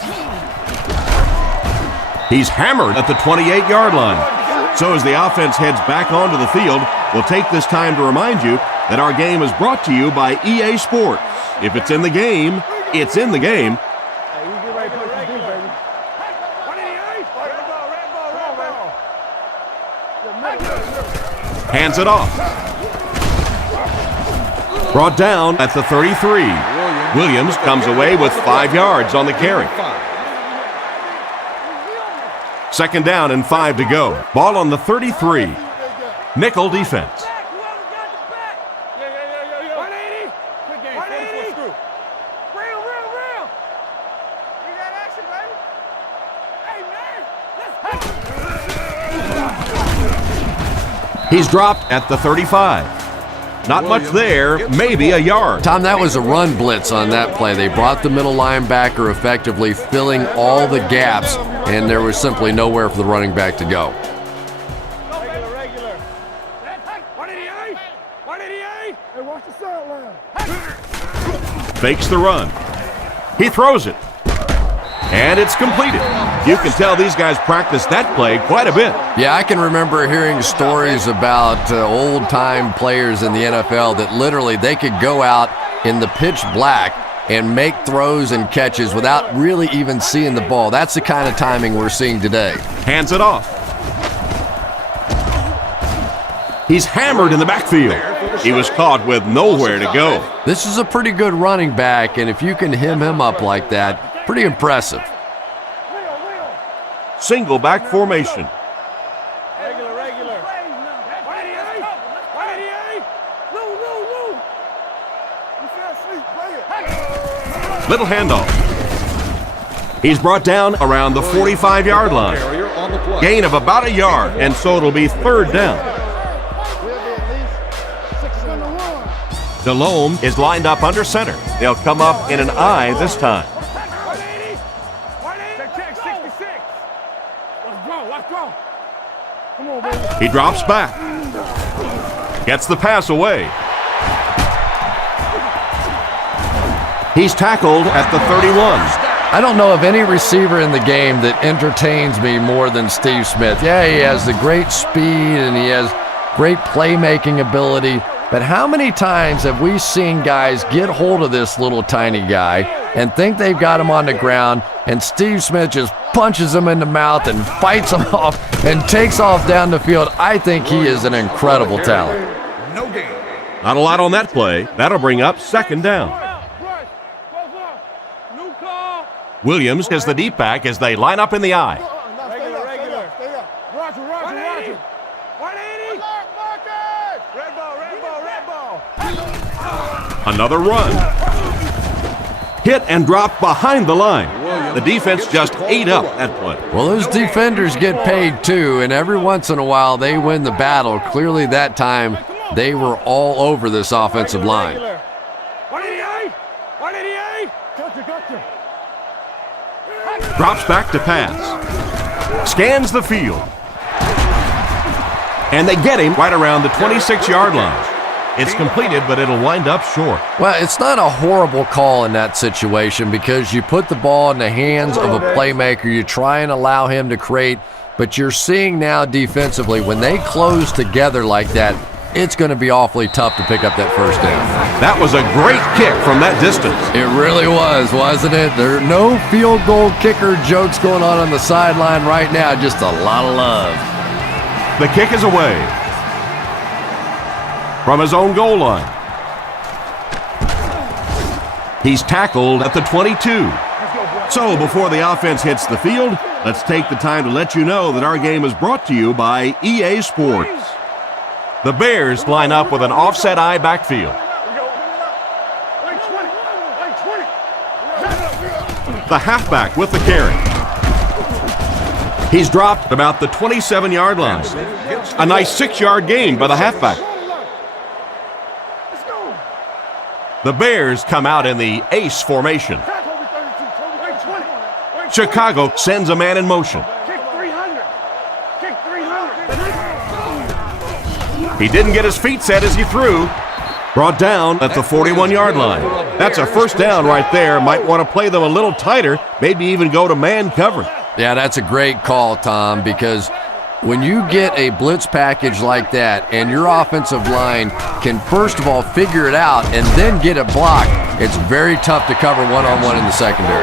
He's hammered at the 28-yard line. So as the offense heads back onto the field, we'll take this time to remind you that our game is brought to you by EA Sports. If it's in the game, it's in the game. Hands it off. Brought down at the 33. Williams comes away with 5 yards on the carry. Second down and 5 to go. Ball on the 33. Nickel defense. He's dropped at the 35. Not much there, maybe a yard. Tom, that was a run blitz on that play. They brought the middle linebacker effectively filling all the gaps, and there was simply nowhere for the running back to go. Fakes the run. He throws it. And it's completed. You can tell these guys practice that play quite a bit. Yeah, I can remember hearing stories about old-time players in the NFL that literally they could go out in the pitch black and make throws and catches without really even seeing the ball. That's the kind of timing we're seeing today. Hands it off. He's hammered in the backfield. He was caught with nowhere to go. This is a pretty good running back, and if you can hem him up like that, pretty impressive. Single back formation. Little handoff. He's brought down around the 45-yard line. Gain of about a yard, and so it'll be third down. DeLome is lined up under center. They'll come up in an I this time. He drops back. Gets the pass away. He's tackled at the 31. I don't know of any receiver in the game that entertains me more than Steve Smith. Yeah, he has the great speed and he has great playmaking ability. But how many times have we seen guys get hold of this little tiny guy and think they've got him on the ground, and Steve Smith just punches him in the mouth and fights him off and takes off down the field? I think he is an incredible talent. Not a lot on that play. That'll bring up second down. Williams is the deep back as they line up in the I. Roger. 180. 180. Red ball. Another run. Hit and dropped behind the line. The defense just ate up that play. Well, those defenders get paid too, and every once in a while they win the battle. Clearly that time they were all over this offensive line. 188. 188. Gotcha. Drops back to pass. Scans the field. And they get him right around the 26-yard line. It's completed, but it'll wind up short. Well, it's not a horrible call in that situation because you put the ball in the hands of a playmaker. You try and allow him to create, but you're seeing now defensively when they close together like that, it's going to be awfully tough to pick up that first down. That was a great kick from that distance. It really was, wasn't it? There are no field goal kicker jokes going on the sideline right now, just a lot of love. The kick is away from his own goal line. He's tackled at the 22. So before the offense hits the field, let's take the time to let you know that our game is brought to you by EA Sports. The Bears line up with an offset eye backfield. The halfback with the carry. He's dropped about the 27-yard line. A nice 6-yard gain by the halfback. The Bears come out in the ace formation. Chicago sends a man in motion. He didn't get his feet set as he threw. Brought down at the 41-yard line. That's a first down right there. Might want to play them a little tighter, maybe even go to man coverage. Yeah, that's a great call, Tom, because when you get a blitz package like that and your offensive line can first of all figure it out and then get it blocked, it's very tough to cover one-on-one in the secondary.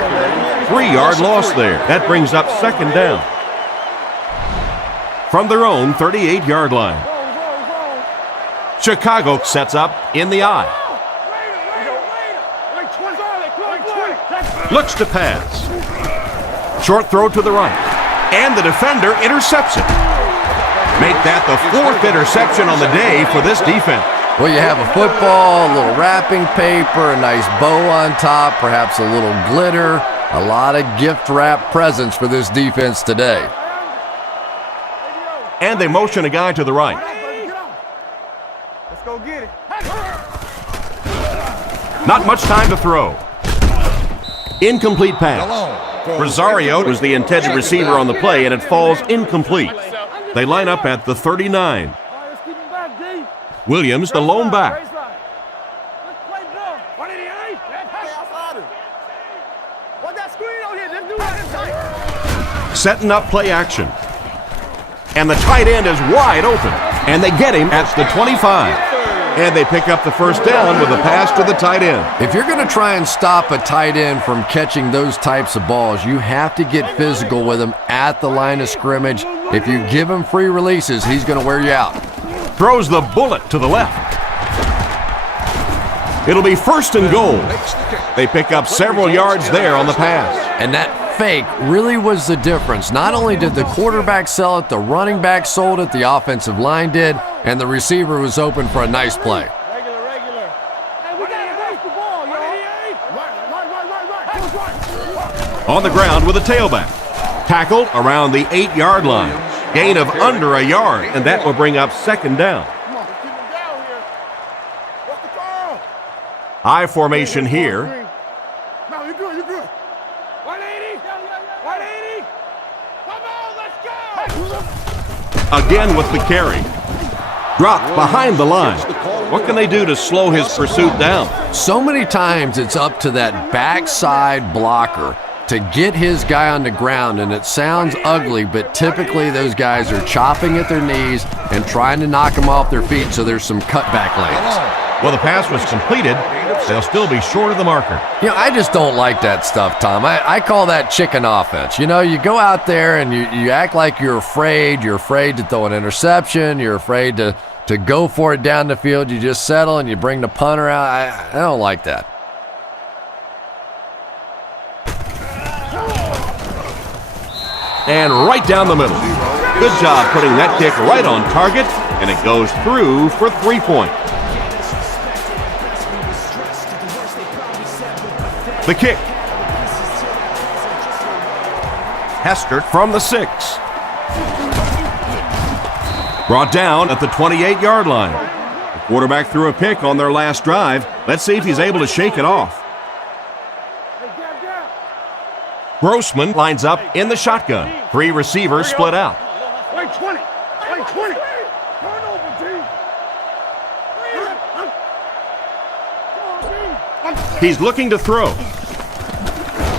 3-yard loss there. That brings up second down. From their own 38-yard line. Chicago sets up in the eye. Looks to pass. Short throw to the right. And the defender intercepts it. Make that the 4th interception on the day for this defense. Well, you have a football, a little wrapping paper, a nice bow on top, perhaps a little glitter, a lot of gift wrap presents for this defense today. And they motion a guy to the right. Let's go get it. Not much time to throw. Incomplete pass. Rosario was the intended receiver on the play, and it falls incomplete. They line up at the 39. Williams, the lone back. Setting up play action. And the tight end is wide open. And they get him at the 25. And they pick up the first down with a pass to the tight end. If you're going to try and stop a tight end from catching those types of balls, you have to get physical with him at the line of scrimmage. If you give him free releases, he's going to wear you out. Throws the bullet to the left. It'll be 1st and goal. They pick up several yards there on the pass. And that fake really was the difference. Not only did the quarterback sell it, the running back sold it, the offensive line did, and the receiver was open for a nice play. Regular. Hey, we gotta waste the ball, yo. Right. On the ground with a tailback. Tackled around the 8-yard line. Gain of under a yard, and that will bring up second down. Come on, keep him down here. What's the call? High formation here. No, you're good. 180. 180. Come on, let's go. Again with the carry. Dropped behind the line. What can they do to slow his pursuit down? So many times it's up to that backside blocker to get his guy on the ground, and it sounds ugly, but typically those guys are chopping at their knees and trying to knock them off their feet so there's some cutback lanes. Well, the pass was completed. They'll still be short of the marker. You know, I just don't like that stuff, Tom. I call that chicken offense. You know, you go out there and you act like you're afraid. You're afraid to throw an interception. You're afraid to go for it down the field. You just settle and you bring the punter out. I don't like that. And right down the middle. Good job putting that kick right on target, and it goes through for 3 points. The kick. Hester from the 6. Brought down at the 28-yard line. The quarterback threw a pick on their last drive. Let's see if he's able to shake it off. Grossman lines up in the shotgun. 3 receivers split out. Right 20. Right 20. Turn over, D. He's looking to throw.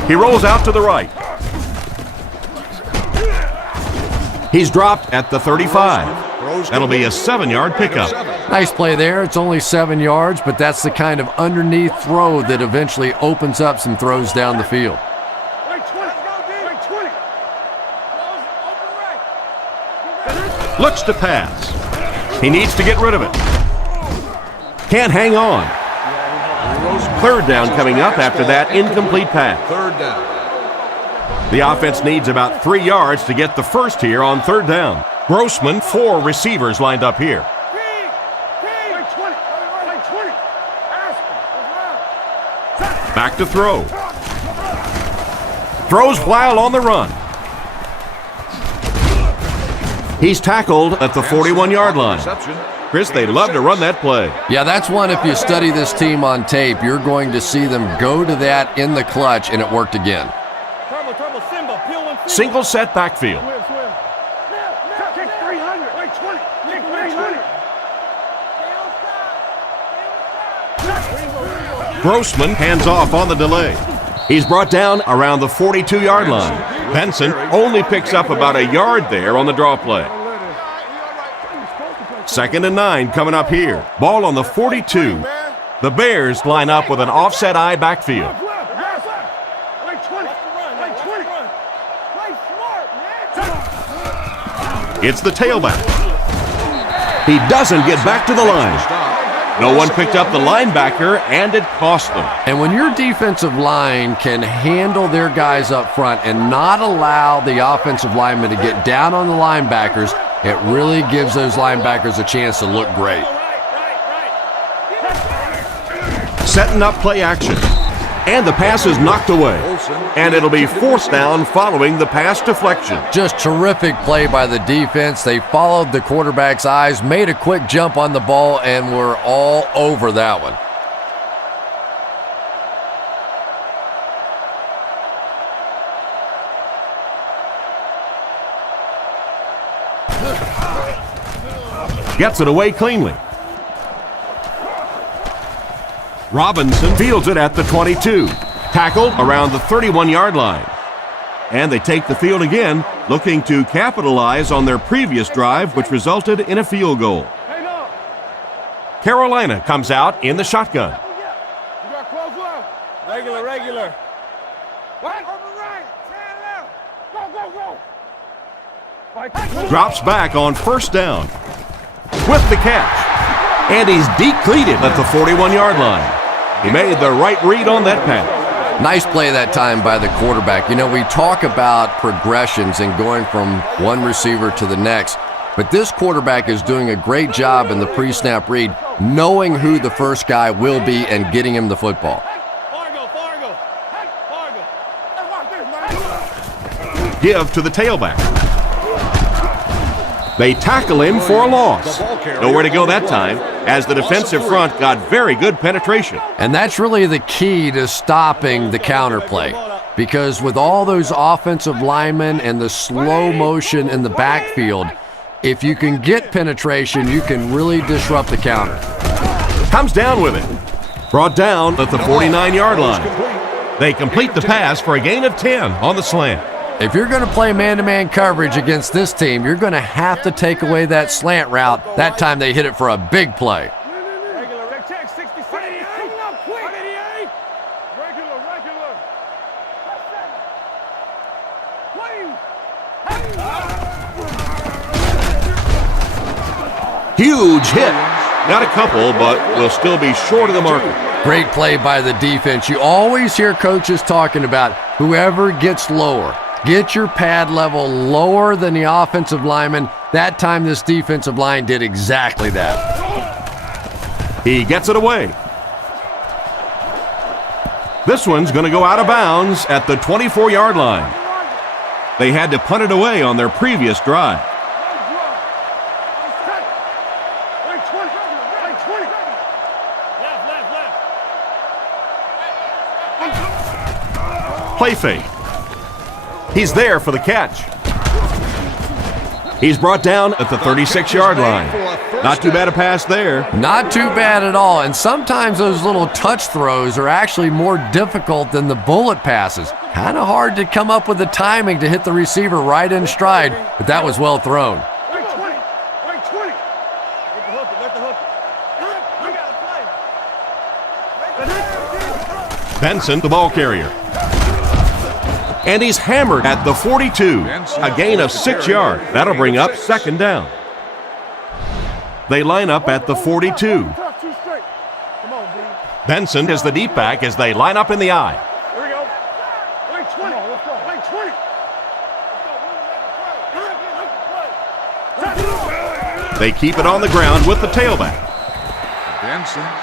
He rolls out to the right. He's dropped at the 35. That'll be a 7-yard pickup. Nice play there. It's only 7 yards, but that's the kind of underneath throw that eventually opens up some throws down the field. Right 20. Right 20. Looks to pass. He needs to get rid of it. Can't hang on. 3rd down coming up after that incomplete pass. 3rd down. The offense needs about 3 yards to get the first here on 3rd down. Grossman, 4 receivers lined up here. Right 20. Right 20. Back to throw. Throws while on the run. He's tackled at the 41-yard line. Chris, they'd love to run that play. Yeah, that's one, if you study this team on tape, you're going to see them go to that in the clutch, and it worked again. Single set backfield. Kick 300. Right 20. Kick 300. Grossman hands off on the delay. He's brought down around the 42-yard line. Benson only picks up about a yard there on the draw play. 2nd and 9 coming up here. Ball on the 42. The Bears line up with an offset eye backfield. It's the tailback. He doesn't get back to the line. No one picked up the linebacker, and it cost them. And when your defensive line can handle their guys up front and not allow the offensive linemen to get down on the linebackers, it really gives those linebackers a chance to look great. Setting up play action. And the pass is knocked away. And it'll be 4th down following the pass deflection. Just terrific play by the defense. They followed the quarterback's eyes, made a quick jump on the ball, and were all over that one. Gets it away cleanly. Robinson fields it at the 22. Tackled around the 31-yard line. And they take the field again, looking to capitalize on their previous drive, which resulted in a field goal. Carolina comes out in the shotgun. Regular. What? Go. Drops back on 1st down. With the catch. And he's decleated at the 41-yard line. He made the right read on that pass. Nice play that time by the quarterback. You know, we talk about progressions and going from one receiver to the next, but this quarterback is doing a great job in the pre-snap read, knowing who the first guy will be and getting him the football. Give to the tailback. They tackle him for a loss. Nowhere to go that time, as the defensive front got very good penetration. And that's really the key to stopping the counterplay, because with all those offensive linemen and the slow motion in the backfield, if you can get penetration, you can really disrupt the counter. Comes down with it. Brought down at the 49-yard line. They complete the pass for a gain of 10 on the slant. If you're going to play man-to-man coverage against this team, you're going to have to take away that slant route. That time they hit it for a big play. Huge hit. Got a couple, but will still be short of the marker. Great play by the defense. You always hear coaches talking about whoever gets lower. Get your pad level lower than the offensive lineman. That time this defensive line did exactly that. He gets it away. This one's going to go out of bounds at the 24-yard line. They had to punt it away on their previous drive. Play fake. He's there for the catch. He's brought down at the 36-yard line. Not too bad a pass there. Not too bad at all. And sometimes those little touch throws are actually more difficult than the bullet passes. Kind of hard to come up with the timing to hit the receiver right in stride, but that was well thrown. Benson, the ball carrier. And he's hammered at the 42. A gain of 6 yards. That'll bring up second down. They line up at the 42. Benson is the deep back as they line up in the I. They keep it on the ground with the tailback.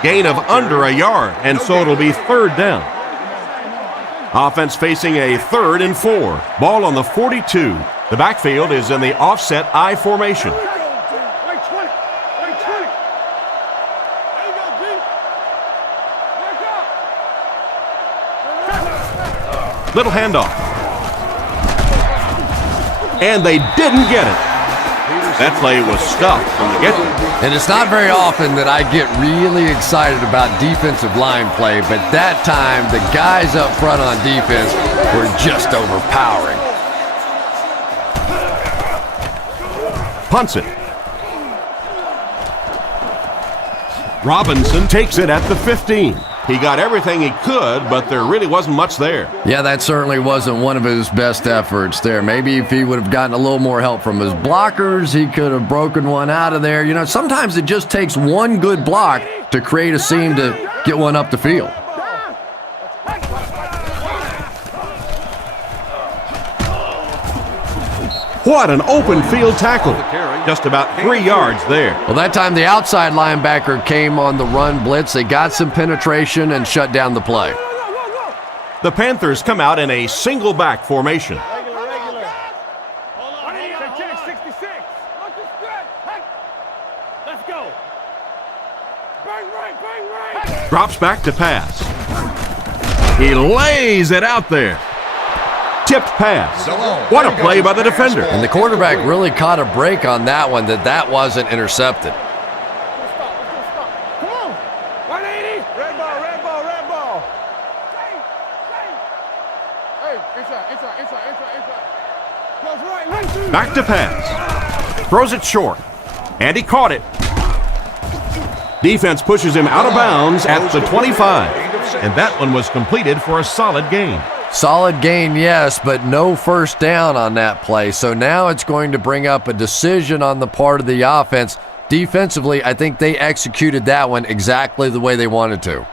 Gain of under a yard, and so it'll be third down. Offense facing a 3rd and 4. Ball on the 42. The backfield is in the offset I formation. Little handoff. And they didn't get it. That play was stuffed from the get-go. And it's not very often that I get really excited about defensive line play, but that time the guys up front on defense were just overpowering. Punts it. Robinson takes it at the 15. He got everything he could, but there really wasn't much there. Yeah, that certainly wasn't one of his best efforts there. Maybe if he would have gotten a little more help from his blockers, he could have broken one out of there. You know, sometimes it just takes one good block to create a seam to get one up the field. What an open field tackle. Just about 3 yards there. Well, that time the outside linebacker came on the run blitz. They got some penetration and shut down the play. The Panthers come out in a single back formation. Drops back to pass. He lays it out there. Tipped pass. What a play by the defender. And the quarterback really caught a break on that one, that wasn't intercepted. Come on. 180. Red ball, red ball, red ball. Hey, inside. Back to pass. Throws it short. And he caught it. Defense pushes him out of bounds at the 25. And that one was completed for a solid gain. Solid gain, yes, but no first down on that play. So now it's going to bring up a decision on the part of the offense. Defensively, I think they executed that one exactly the way they wanted to.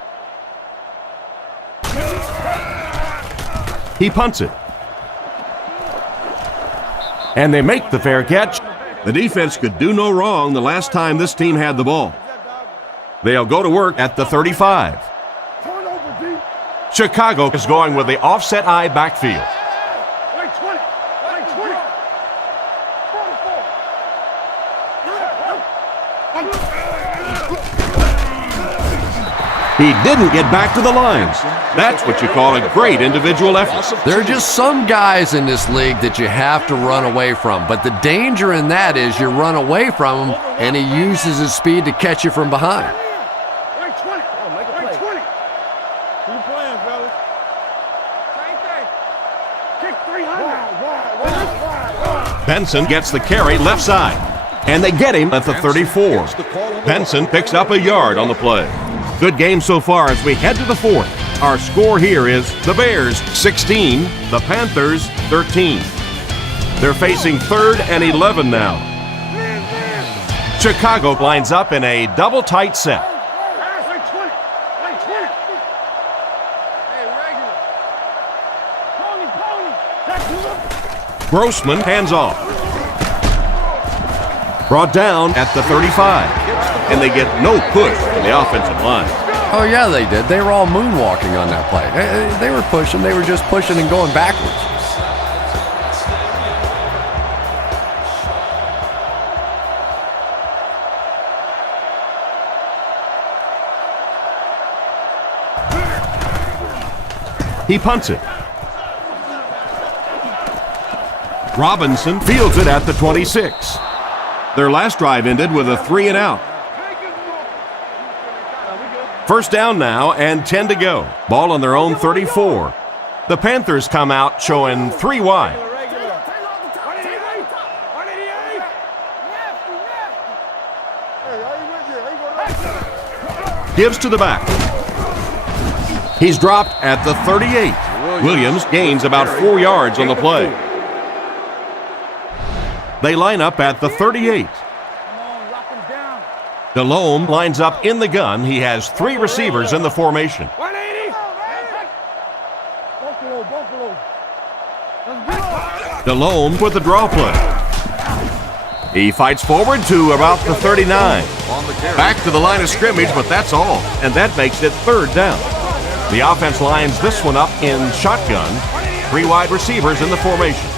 He punts it. And they make the fair catch. The defense could do no wrong the last time this team had the ball. They'll go to work at the 35. Chicago is going with the offset I backfield. He didn't get back to the line. That's what you call a great individual effort. There are just some guys in this league that you have to run away from, but the danger in that is you run away from him and he uses his speed to catch you from behind. Benson gets the carry left side, and they get him at the 34. Benson picks up a yard on the play. Good game so far as we head to the fourth. Our score here is the Bears 16, the Panthers 13. They're facing 3rd and 11 now. Chicago lines up in a double tight set. Grossman hands off. Brought down at the 35. And they get no push from the offensive line. Oh, yeah, they did. They were all moonwalking on that play. They were pushing. They were just pushing and going backwards. He punts it. Robinson fields it at the 26. Their last drive ended with a 3-and-out. First down now and 10 to go. Ball on their own 34. The Panthers come out showing 3 wide. Gives to the back. He's dropped at the 38. Williams gains about 4 yards on the play. They line up at the 38. Delhomme lines up in the gun. He has 3 receivers in the formation. Delhomme with the draw play. He fights forward to about the 39. Back to the line of scrimmage, but that's all. And that makes it 3rd down. The offense lines this one up in shotgun. 3 wide receivers in the formation.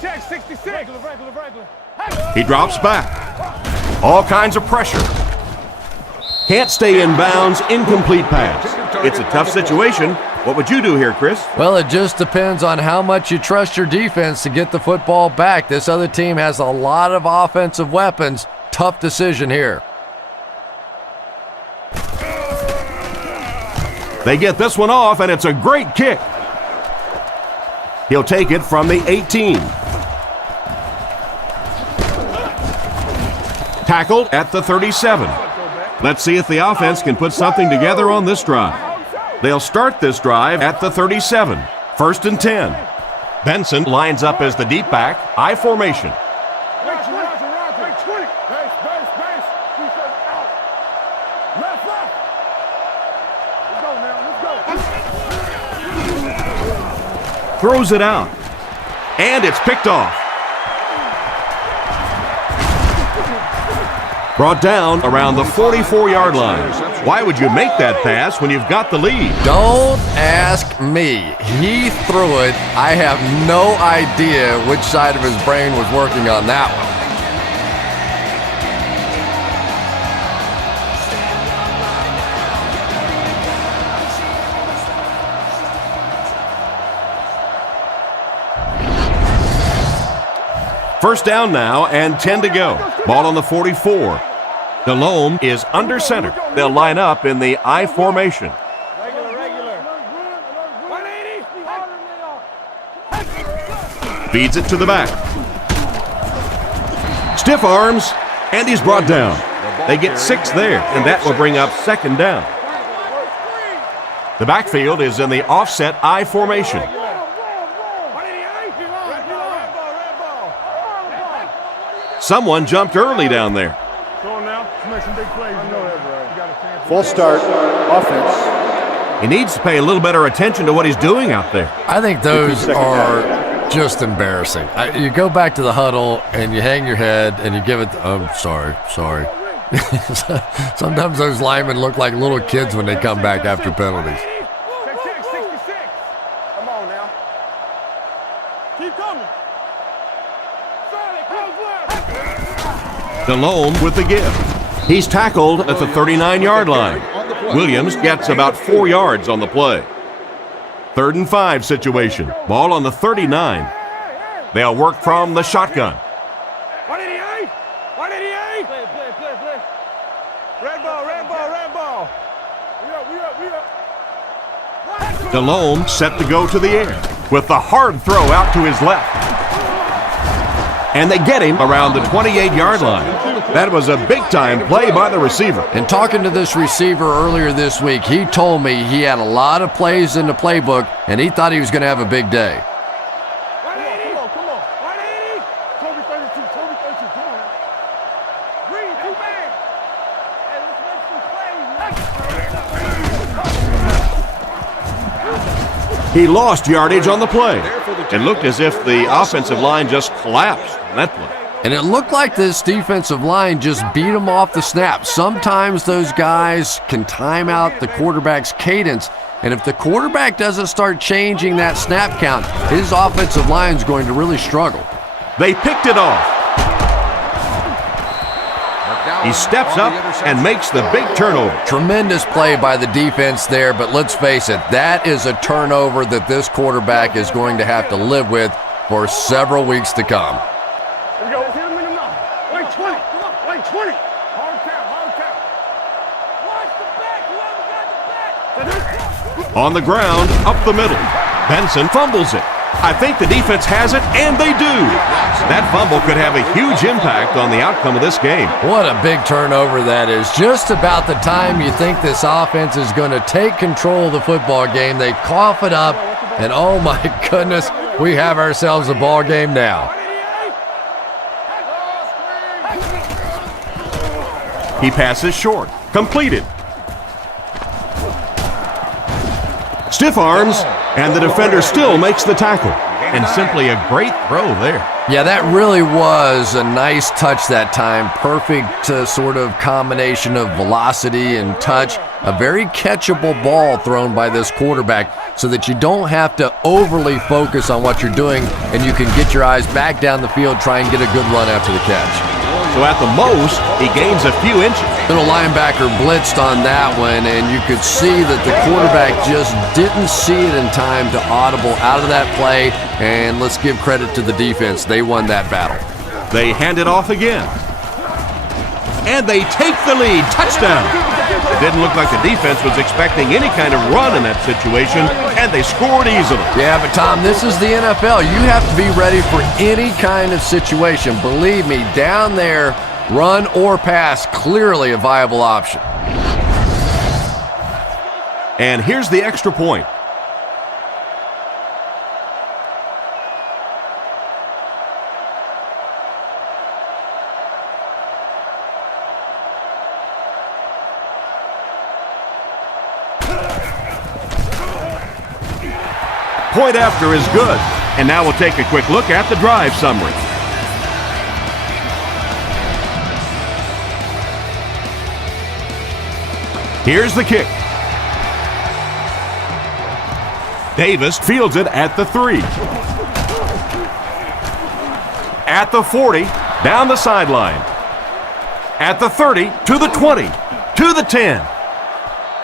Check, 66. He drops back. All kinds of pressure. Can't stay in bounds. Incomplete pass. It's a tough situation. What would you do here, Chris? Well, it just depends on how much you trust your defense to get the football back. This other team has a lot of offensive weapons. Tough decision here. They get this one off, and it's a great kick. He'll take it from the 18. Tackled at the 37. Let's see if the offense can put something together on this drive. They'll start this drive at the 37. 1st and 10. Benson lines up as the deep back, I formation. Throws it out. And it's picked off. Brought down around the 44-yard line. Why would you make that pass when you've got the lead? Don't ask me. He threw it. I have no idea which side of his brain was working on that one. First down now and 10 to go. Ball on the 44. Delhomme is under center. They'll line up in the I formation. Feeds it to the back. Stiff arms, and he's brought down. They get 6 there, and that will bring up 2nd down. The backfield is in the offset I formation. Someone jumped early down there. False start, offense. He needs to pay a little better attention to what he's doing out there. I think those are just embarrassing. You go back to the huddle and you hang your head and you give it, sorry. Sometimes those linemen look like little kids when they come back after penalties. Check, 66. Come on now. Keep coming. Delhomme with the give. He's tackled at the 39-yard line. Williams gets about 4 yards on the play. 3rd and 5 situation. Ball on the 39. They'll work from the shotgun. 188. 188. Play. Red ball. We up. Delhomme set to go to the air with the hard throw out to his left. And they get him around the 28-yard line. That was a big-time play by the receiver. And talking to this receiver earlier this week, he told me he had a lot of plays in the playbook, and he thought he was going to have a big day. 180. Come on. 180. Toby 32. Come on. Green, too big. Hey, let's make some plays. He lost yardage on the play. It looked as if the offensive line just collapsed on that play. And it looked like this defensive line just beat him off the snap. Sometimes those guys can time out the quarterback's cadence, and if the quarterback doesn't start changing that snap count, his offensive line is going to really struggle. They picked it off. He steps up and makes the big turnover. Tremendous play by the defense there, but let's face it, that is a turnover that this quarterback is going to have to live with for several weeks to come. Here we go. Hit him in the mouth. Right 20. Come on. Right 20. Hard count. Hard count. Watch the back. Whoever got the back. On the ground, up the middle. Benson fumbles it. I think the defense has it, and they do. That fumble could have a huge impact on the outcome of this game. What a big turnover that is. Just about the time you think this offense is going to take control of the football game, they cough it up, and oh my goodness, we have ourselves a ball game now. He passes short. Completed. Stiff arms, and the defender still makes the tackle. And simply a great throw there. Yeah, that really was a nice touch that time. Perfect sort of combination of velocity and touch. A very catchable ball thrown by this quarterback so that you don't have to overly focus on what you're doing and you can get your eyes back down the field, try and get a good run after the catch. So at the most, he gains a few inches. Little linebacker blitzed on that one, and you could see that the quarterback just didn't see it in time to audible out of that play, and let's give credit to the defense. They won that battle. They hand it off again. And they take the lead. Touchdown. It didn't look like the defense was expecting any kind of run in that situation, and they scored easily. Yeah, but Tom, this is the NFL. You have to be ready for any kind of situation. Believe me, down there, run or pass, clearly a viable option. And here's the extra point. Point after is good. And now we'll take a quick look at the drive summary. Here's the kick. Davis fields it at the 3. At the 40, down the sideline. At the 30, to the 20, to the 10.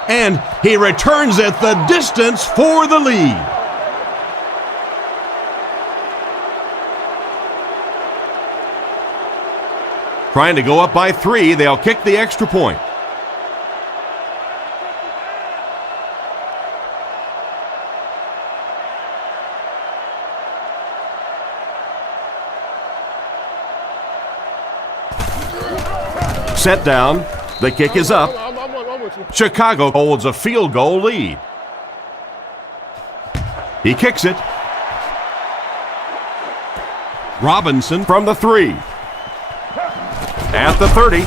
And he returns it the distance for the lead. Trying to go up by 3, they'll kick the extra point. Set down, the kick is up. Chicago holds a field goal lead. He kicks it. Robinson from the 3. At the 30.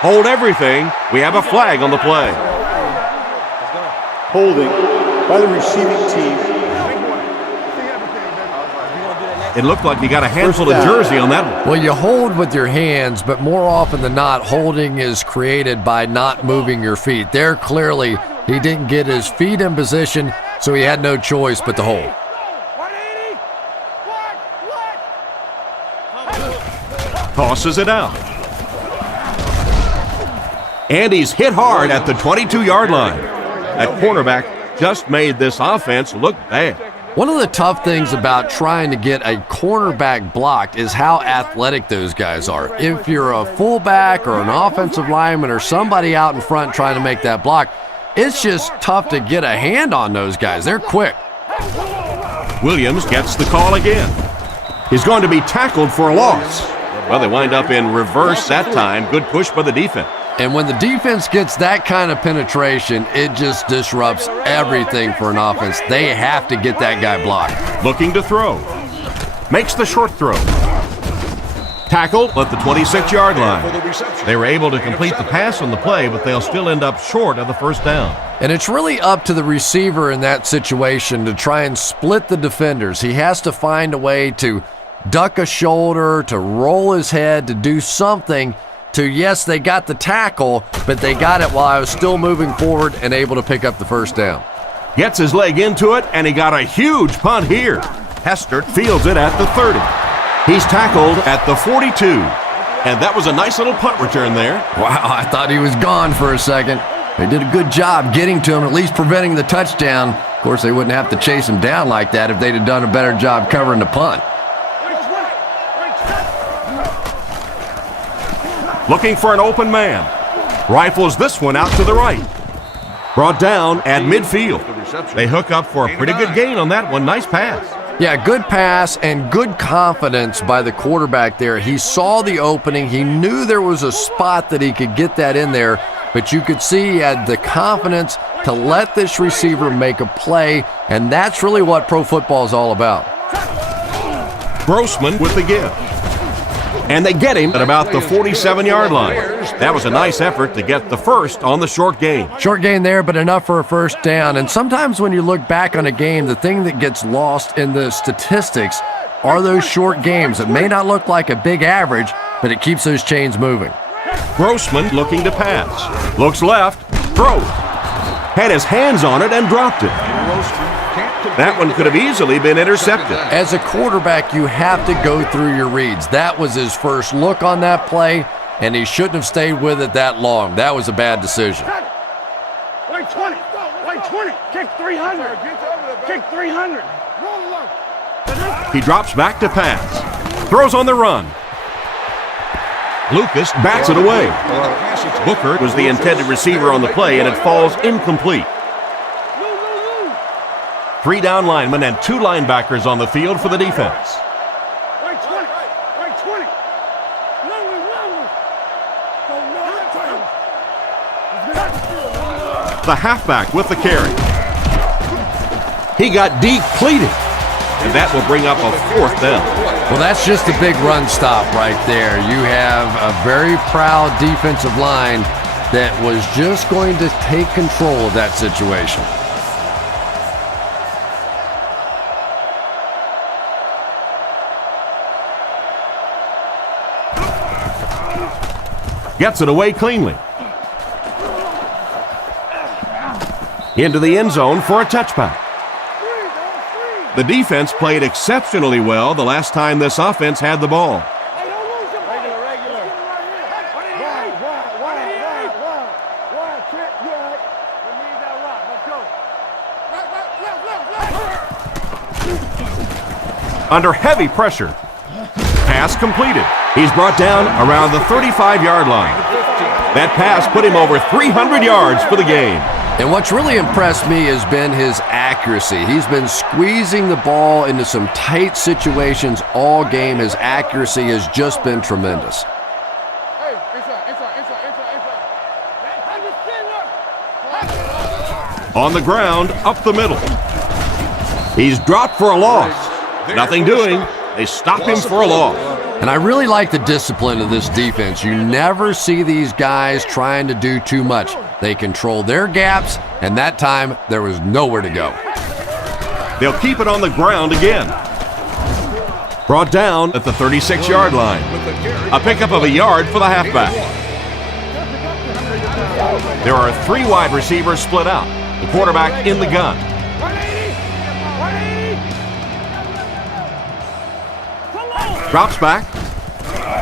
Hold everything. We have a flag on the play. Holding by the receiving team. It looked like you got a handful of jersey on that one. Well, you hold with your hands, but more often than not, holding is created by not moving your feet. There, clearly, he didn't get his feet in position, so he had no choice but to hold. Tosses it out. And he's hit hard at the 22-yard line. That cornerback just made this offense look bad. One of the tough things about trying to get a cornerback blocked is how athletic those guys are. If you're a fullback or an offensive lineman or somebody out in front trying to make that block, it's just tough to get a hand on those guys. They're quick. Williams gets the call again. He's going to be tackled for a loss. Well, they wind up in reverse that time. Good push by the defense. And when the defense gets that kind of penetration, it just disrupts everything for an offense. They have to get that guy blocked. Looking to throw. Makes the short throw. Tackled at the 26-yard line. They were able to complete the pass on the play, but they'll still end up short of the first down. And it's really up to the receiver in that situation to try and split the defenders. He has to find a way to duck a shoulder, to roll his head, to do something to, yes, they got the tackle, but they got it while I was still moving forward and able to pick up the first down. Gets his leg into it, and he got a huge punt here. Hestert fields it at the 30. He's tackled at the 42. And that was a nice little punt return there. Wow, I thought he was gone for a second. They did a good job getting to him, at least preventing the touchdown. Of course, they wouldn't have to chase him down like that if they'd have done a better job covering the punt. Looking for an open man. Rifles this one out to the right. Brought down at midfield. They hook up for a pretty good gain on that one. Nice pass. Yeah, good pass and good confidence by the quarterback there. He saw the opening. He knew there was a spot that he could get that in there, but you could see he had the confidence to let this receiver make a play, and that's really what pro football is all about. Grossman with the give. And they get him at about the 47-yard line. That was a nice effort to get the first on the short gain. Short gain there, but enough for a first down. And sometimes when you look back on a game, the thing that gets lost in the statistics are those short games. It may not look like a big average, but it keeps those chains moving. Grossman looking to pass. Looks left, throws. Had his hands on it and dropped it. That one could have easily been intercepted. As a quarterback, you have to go through your reads. That was his first look on that play, and he shouldn't have stayed with it that long. That was a bad decision. Wait 20. Wait 20. Kick 300. Kick 300. He drops back to pass. Throws on the run. Lucas bats it away. Booker was the intended receiver on the play, and it falls incomplete. 3 down linemen and 2 linebackers on the field for the defense. Wait 20. Wait 20. The halfback with the carry. He got depleted, and that will bring up a 4th down. Well, that's just a big run stop right there. You have a very proud defensive line that was just going to take control of that situation. Gets it away cleanly. Into the end zone for a touchback. The defense played exceptionally well the last time this offense had the ball. Under heavy pressure. Pass completed. He's brought down around the 35-yard line. That pass put him over 300 yards for the game. And what's really impressed me has been his accuracy. He's been squeezing the ball into some tight situations all game. His accuracy has just been tremendous. On the ground, up the middle. He's dropped for a loss. Nothing doing. They stop him for a loss. And I really like the discipline of this defense. You never see these guys trying to do too much. They control their gaps, and that time there was nowhere to go. They'll keep it on the ground again. Brought down at the 36-yard line. A pickup of a yard for the halfback. There are 3 wide receivers split out. The quarterback in the gun. Drops back.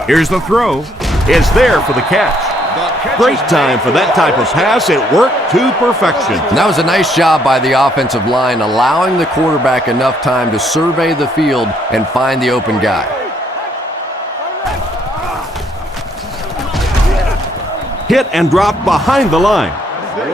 Here's the throw. It's there for the catch. Great time for that type of pass. It worked to perfection. And that was a nice job by the offensive line, allowing the quarterback enough time to survey the field and find the open guy. Hit and dropped behind the line.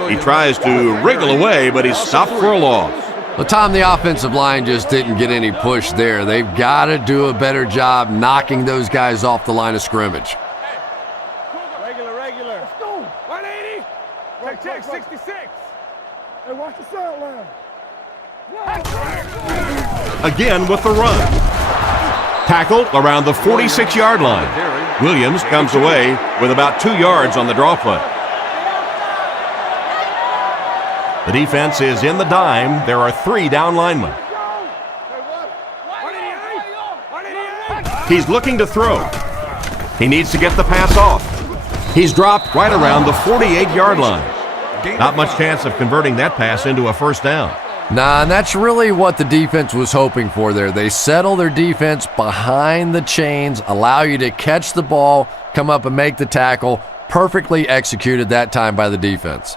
He tries to wriggle away, but he's stopped for a loss. Well, Tom, the offensive line just didn't get any push there. They've got to do a better job knocking those guys off the line of scrimmage. Regular. Let's go. 180. Check 66. Hey, watch the sideline. Again with the run. Tackled around the 46-yard line. Williams comes away with about 2 yards on the draw play. The defense is in the dime. There are 3 down linemen. He's looking to throw. He needs to get the pass off. He's dropped right around the 48-yard line. Not much chance of converting that pass into a first down. Nah, and that's really what the defense was hoping for there. They settle their defense behind the chains, allow you to catch the ball, come up and make the tackle. Perfectly executed that time by the defense.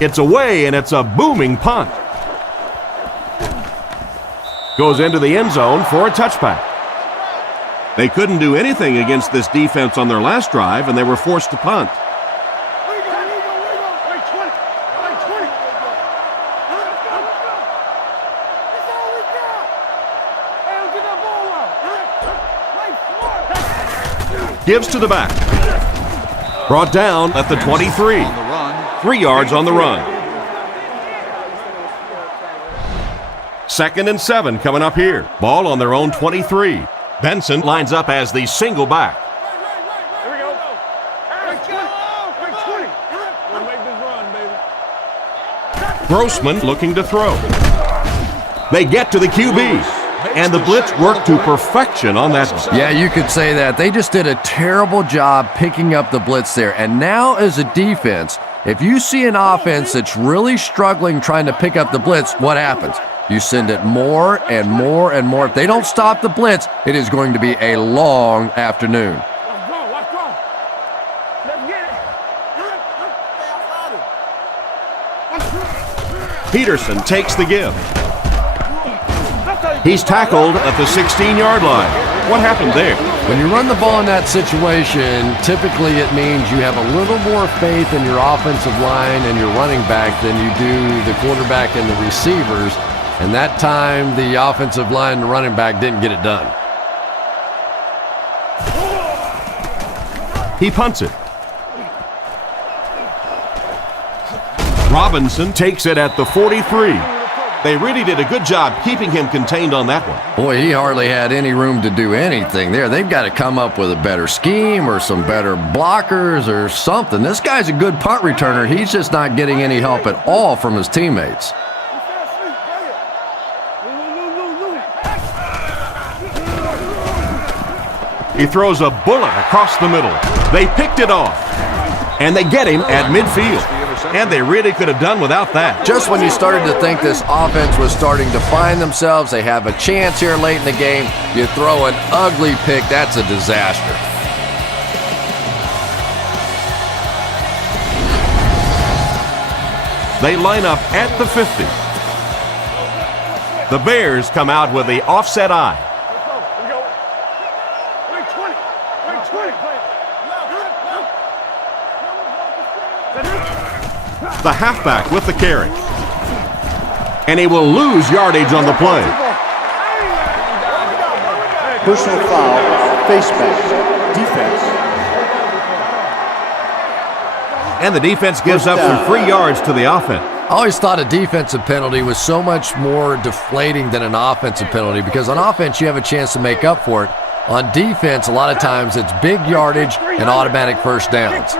It's away, and it's a booming punt. Goes into the end zone for a touchback. They couldn't do anything against this defense on their last drive, and they were forced to punt. Gives to the back. Brought down at the 23. 3 yards on the run. 2nd and 7 coming up here. Ball on their own 23. Benson lines up as the single back. Here we go. Hey, 20. We'll make this run, baby. Grossman looking to throw. They get to the QB, and the blitz worked to perfection on that one. Yeah, you could say that. They just did a terrible job picking up the blitz there. And now as a defense, if you see an offense that's really struggling trying to pick up the blitz, what happens? You send it more and more and more. If they don't stop the blitz, it is going to be a long afternoon. Let's go. Let's get it. Peterson takes the give. He's tackled at the 16-yard line. What happened there? When you run the ball in that situation, typically it means you have a little more faith in your offensive line and your running back than you do the quarterback and the receivers. And that time, the offensive line and the running back didn't get it done. He punts it. Robinson takes it at the 43. They really did a good job keeping him contained on that one. Boy, he hardly had any room to do anything there. They've got to come up with a better scheme or some better blockers or something. This guy's a good punt returner. He's just not getting any help at all from his teammates. He throws a bullet across the middle. They picked it off, and they get him at midfield. And they really could have done without that. Just when you started to think this offense was starting to find themselves, they have a chance here late in the game, you throw an ugly pick, that's a disaster. They line up at the 50. The Bears come out with the offset eye. The halfback with the carry. And he will lose yardage on the play. Personal foul, face mask, defense. And the defense gives up some free yards to the offense. I always thought a defensive penalty was so much more deflating than an offensive penalty because on offense you have a chance to make up for it. On defense, a lot of times it's big yardage and automatic first downs.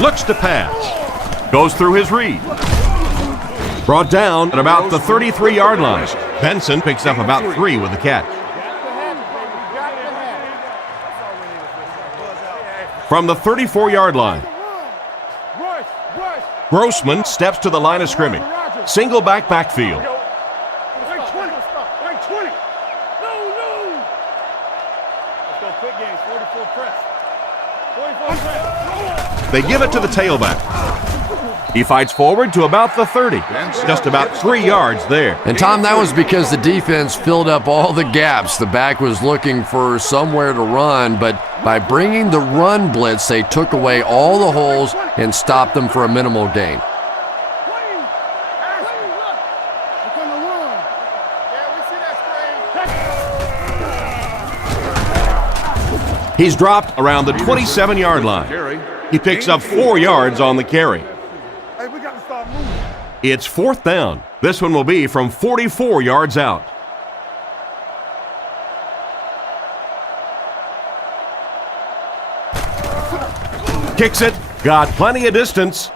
Looks to pass. Goes through his read. Brought down at about the 33-yard line. Benson picks up about 3 with the catch. From the 34-yard line, Grossman steps to the line of scrimmage. Single backfield. They give it to the tailback. He fights forward to about the 30. Just about 3 yards there. And Tom, that was because the defense filled up all the gaps. The back was looking for somewhere to run, but by bringing the run blitz, they took away all the holes and stopped them for a minimal gain. He's dropped around the 27-yard line. He picks up 4 yards on the carry. It's 4th down. This one will be from 44 yards out. Kicks it, got plenty of distance,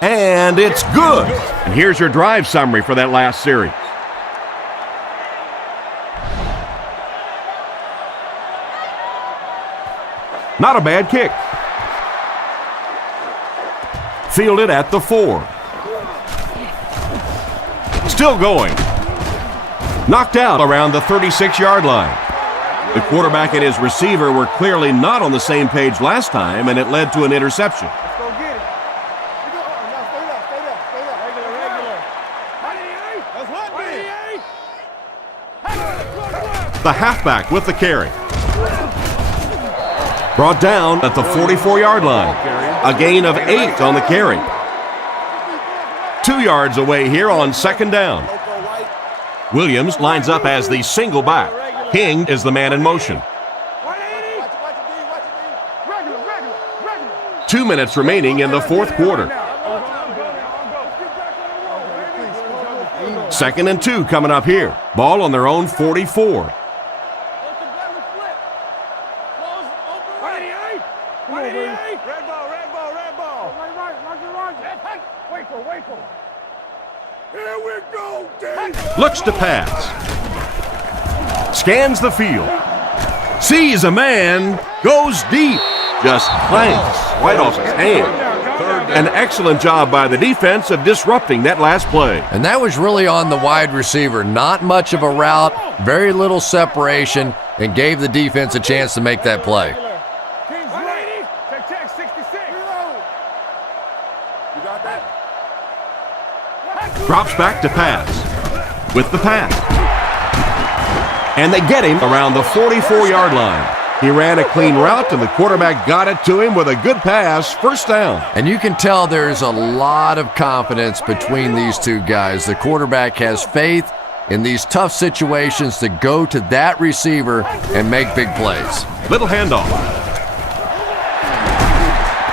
and it's good. And here's your drive summary for that last series. Not a bad kick. Fielded at the 4. Still going. Knocked out around the 36-yard line. The quarterback and his receiver were clearly not on the same page last time, and it led to an interception. Let's go get it. Now stay up. Regular. The halfback with the carry. Brought down at the 44-yard line. A gain of 8 on the carry. 2 yards away here on 2nd down. Williams lines up as the single back. King is the man in motion. 2 minutes remaining in the 4th quarter. 2nd and 2 coming up here. Ball on their own 44. Here we go, Looks to pass. Scans the field. Sees a man. Goes deep. Just clanks right off his hand. An excellent job by the defense of disrupting that last play. And that was really on the wide receiver. Not much of a route, very little separation, and gave the defense a chance to make that play. Check 66. You got that? Drops back to pass. With the pass. And they get him around the 44-yard line. He ran a clean route, and the quarterback got it to him with a good pass. 1st down. And you can tell there's a lot of confidence between these two guys. The quarterback has faith in these tough situations to go to that receiver and make big plays. Little handoff.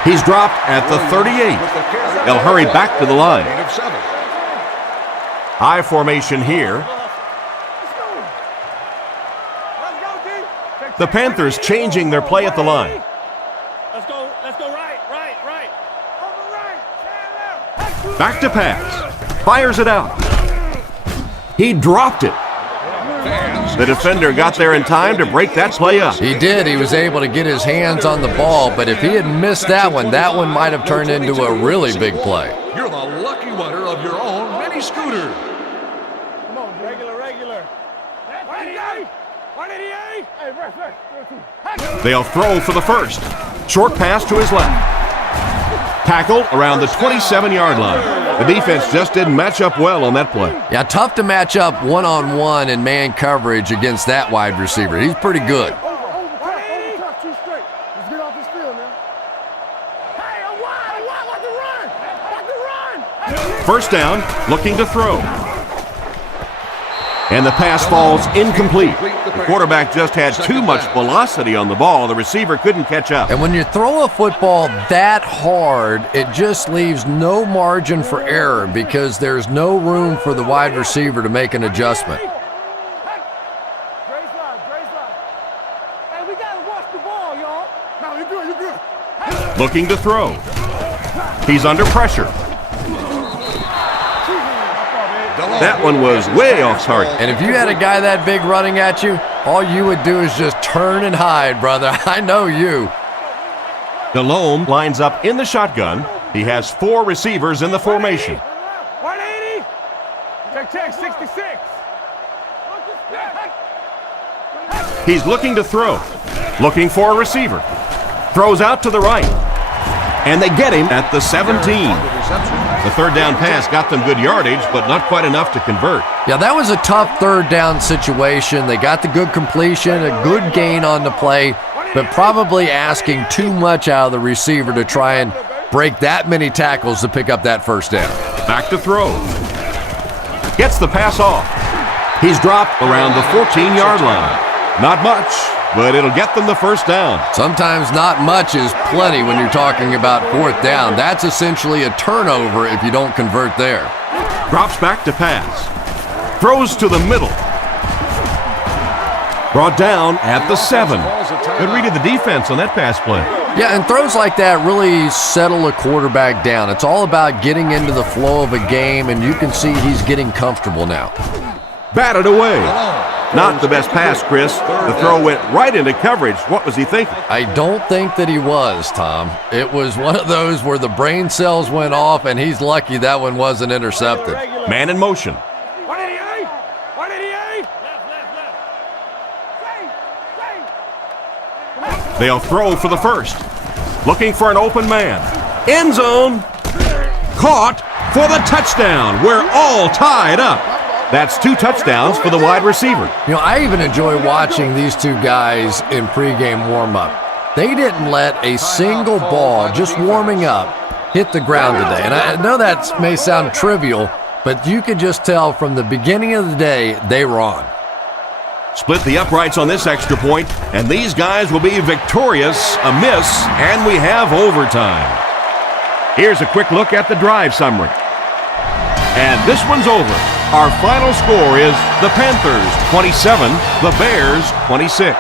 He's dropped at the 38. They'll hurry back to the line. High formation here. The Panthers changing their play at the line. Let's go right. Back to pass. Fires it out. He dropped it. The defender got there in time to break that play up. He did. He was able to get his hands on the ball, but if he had missed that one might have turned into a really big play. You're the lucky winner of your own mini scooter. Come on, regular. 188. 188. Hey, ref. They'll throw for the first. Short pass to his left. Tackled around the 27-yard line. The defense just didn't match up well on that play. Yeah, tough to match up one-on-one in man coverage against that wide receiver. He's pretty good. Overtime, 2 straight. Let's get off this field, man. Hey, a wide, like the run. 1st down, looking to throw. And the pass falls incomplete. The quarterback just had too much velocity on the ball. The receiver couldn't catch up. And when you throw a football that hard, it just leaves no margin for error because there's no room for the wide receiver to make an adjustment. Hey, we gotta watch the ball, y'all. No, you're good. Looking to throw. He's under pressure. That one was way off target. And if you had a guy that big running at you, all you would do is just turn and hide, brother. I know you. Delhomme lines up in the shotgun. He has 4 receivers in the formation. 180. Check 66. He's looking to throw. Looking for a receiver. Throws out to the right. And they get him at the 17. The 3rd down pass got them good yardage, but not quite enough to convert. Yeah, that was a tough 3rd down situation. They got the good completion, a good gain on the play, but probably asking too much out of the receiver to try and break that many tackles to pick up that 1st down. Back to throw. Gets the pass off. He's dropped around the 14-yard line. Not much, but it'll get them the first down. Sometimes not much is plenty when you're talking about fourth down. That's essentially a turnover if you don't convert there. Drops back to pass. Throws to the middle. Brought down at the 7. Good read of the defense on that pass play. Yeah, and throws like that really settle a quarterback down. It's all about getting into the flow of a game, and you can see he's getting comfortable now. Batted away. Not the best pass, Chris. The throw went right into coverage. What was he thinking? I don't think that he was, Tom. It was one of those where the brain cells went off, and he's lucky that one wasn't intercepted. Man in motion. 188! 188! They'll throw for the first. Looking for an open man. End zone. Caught for the touchdown. We're all tied up. That's 2 touchdowns for the wide receiver. You know, I even enjoy watching these two guys in pregame warm-up. They didn't let a single ball, just warming up, hit the ground today. And I know that may sound trivial, but you could just tell from the beginning of the day they were on. Split the uprights on this extra point, and these guys will be victorious. A miss, and we have overtime. Here's a quick look at the drive summary. And this one's over. Our final score is the Panthers 27, the Bears 26.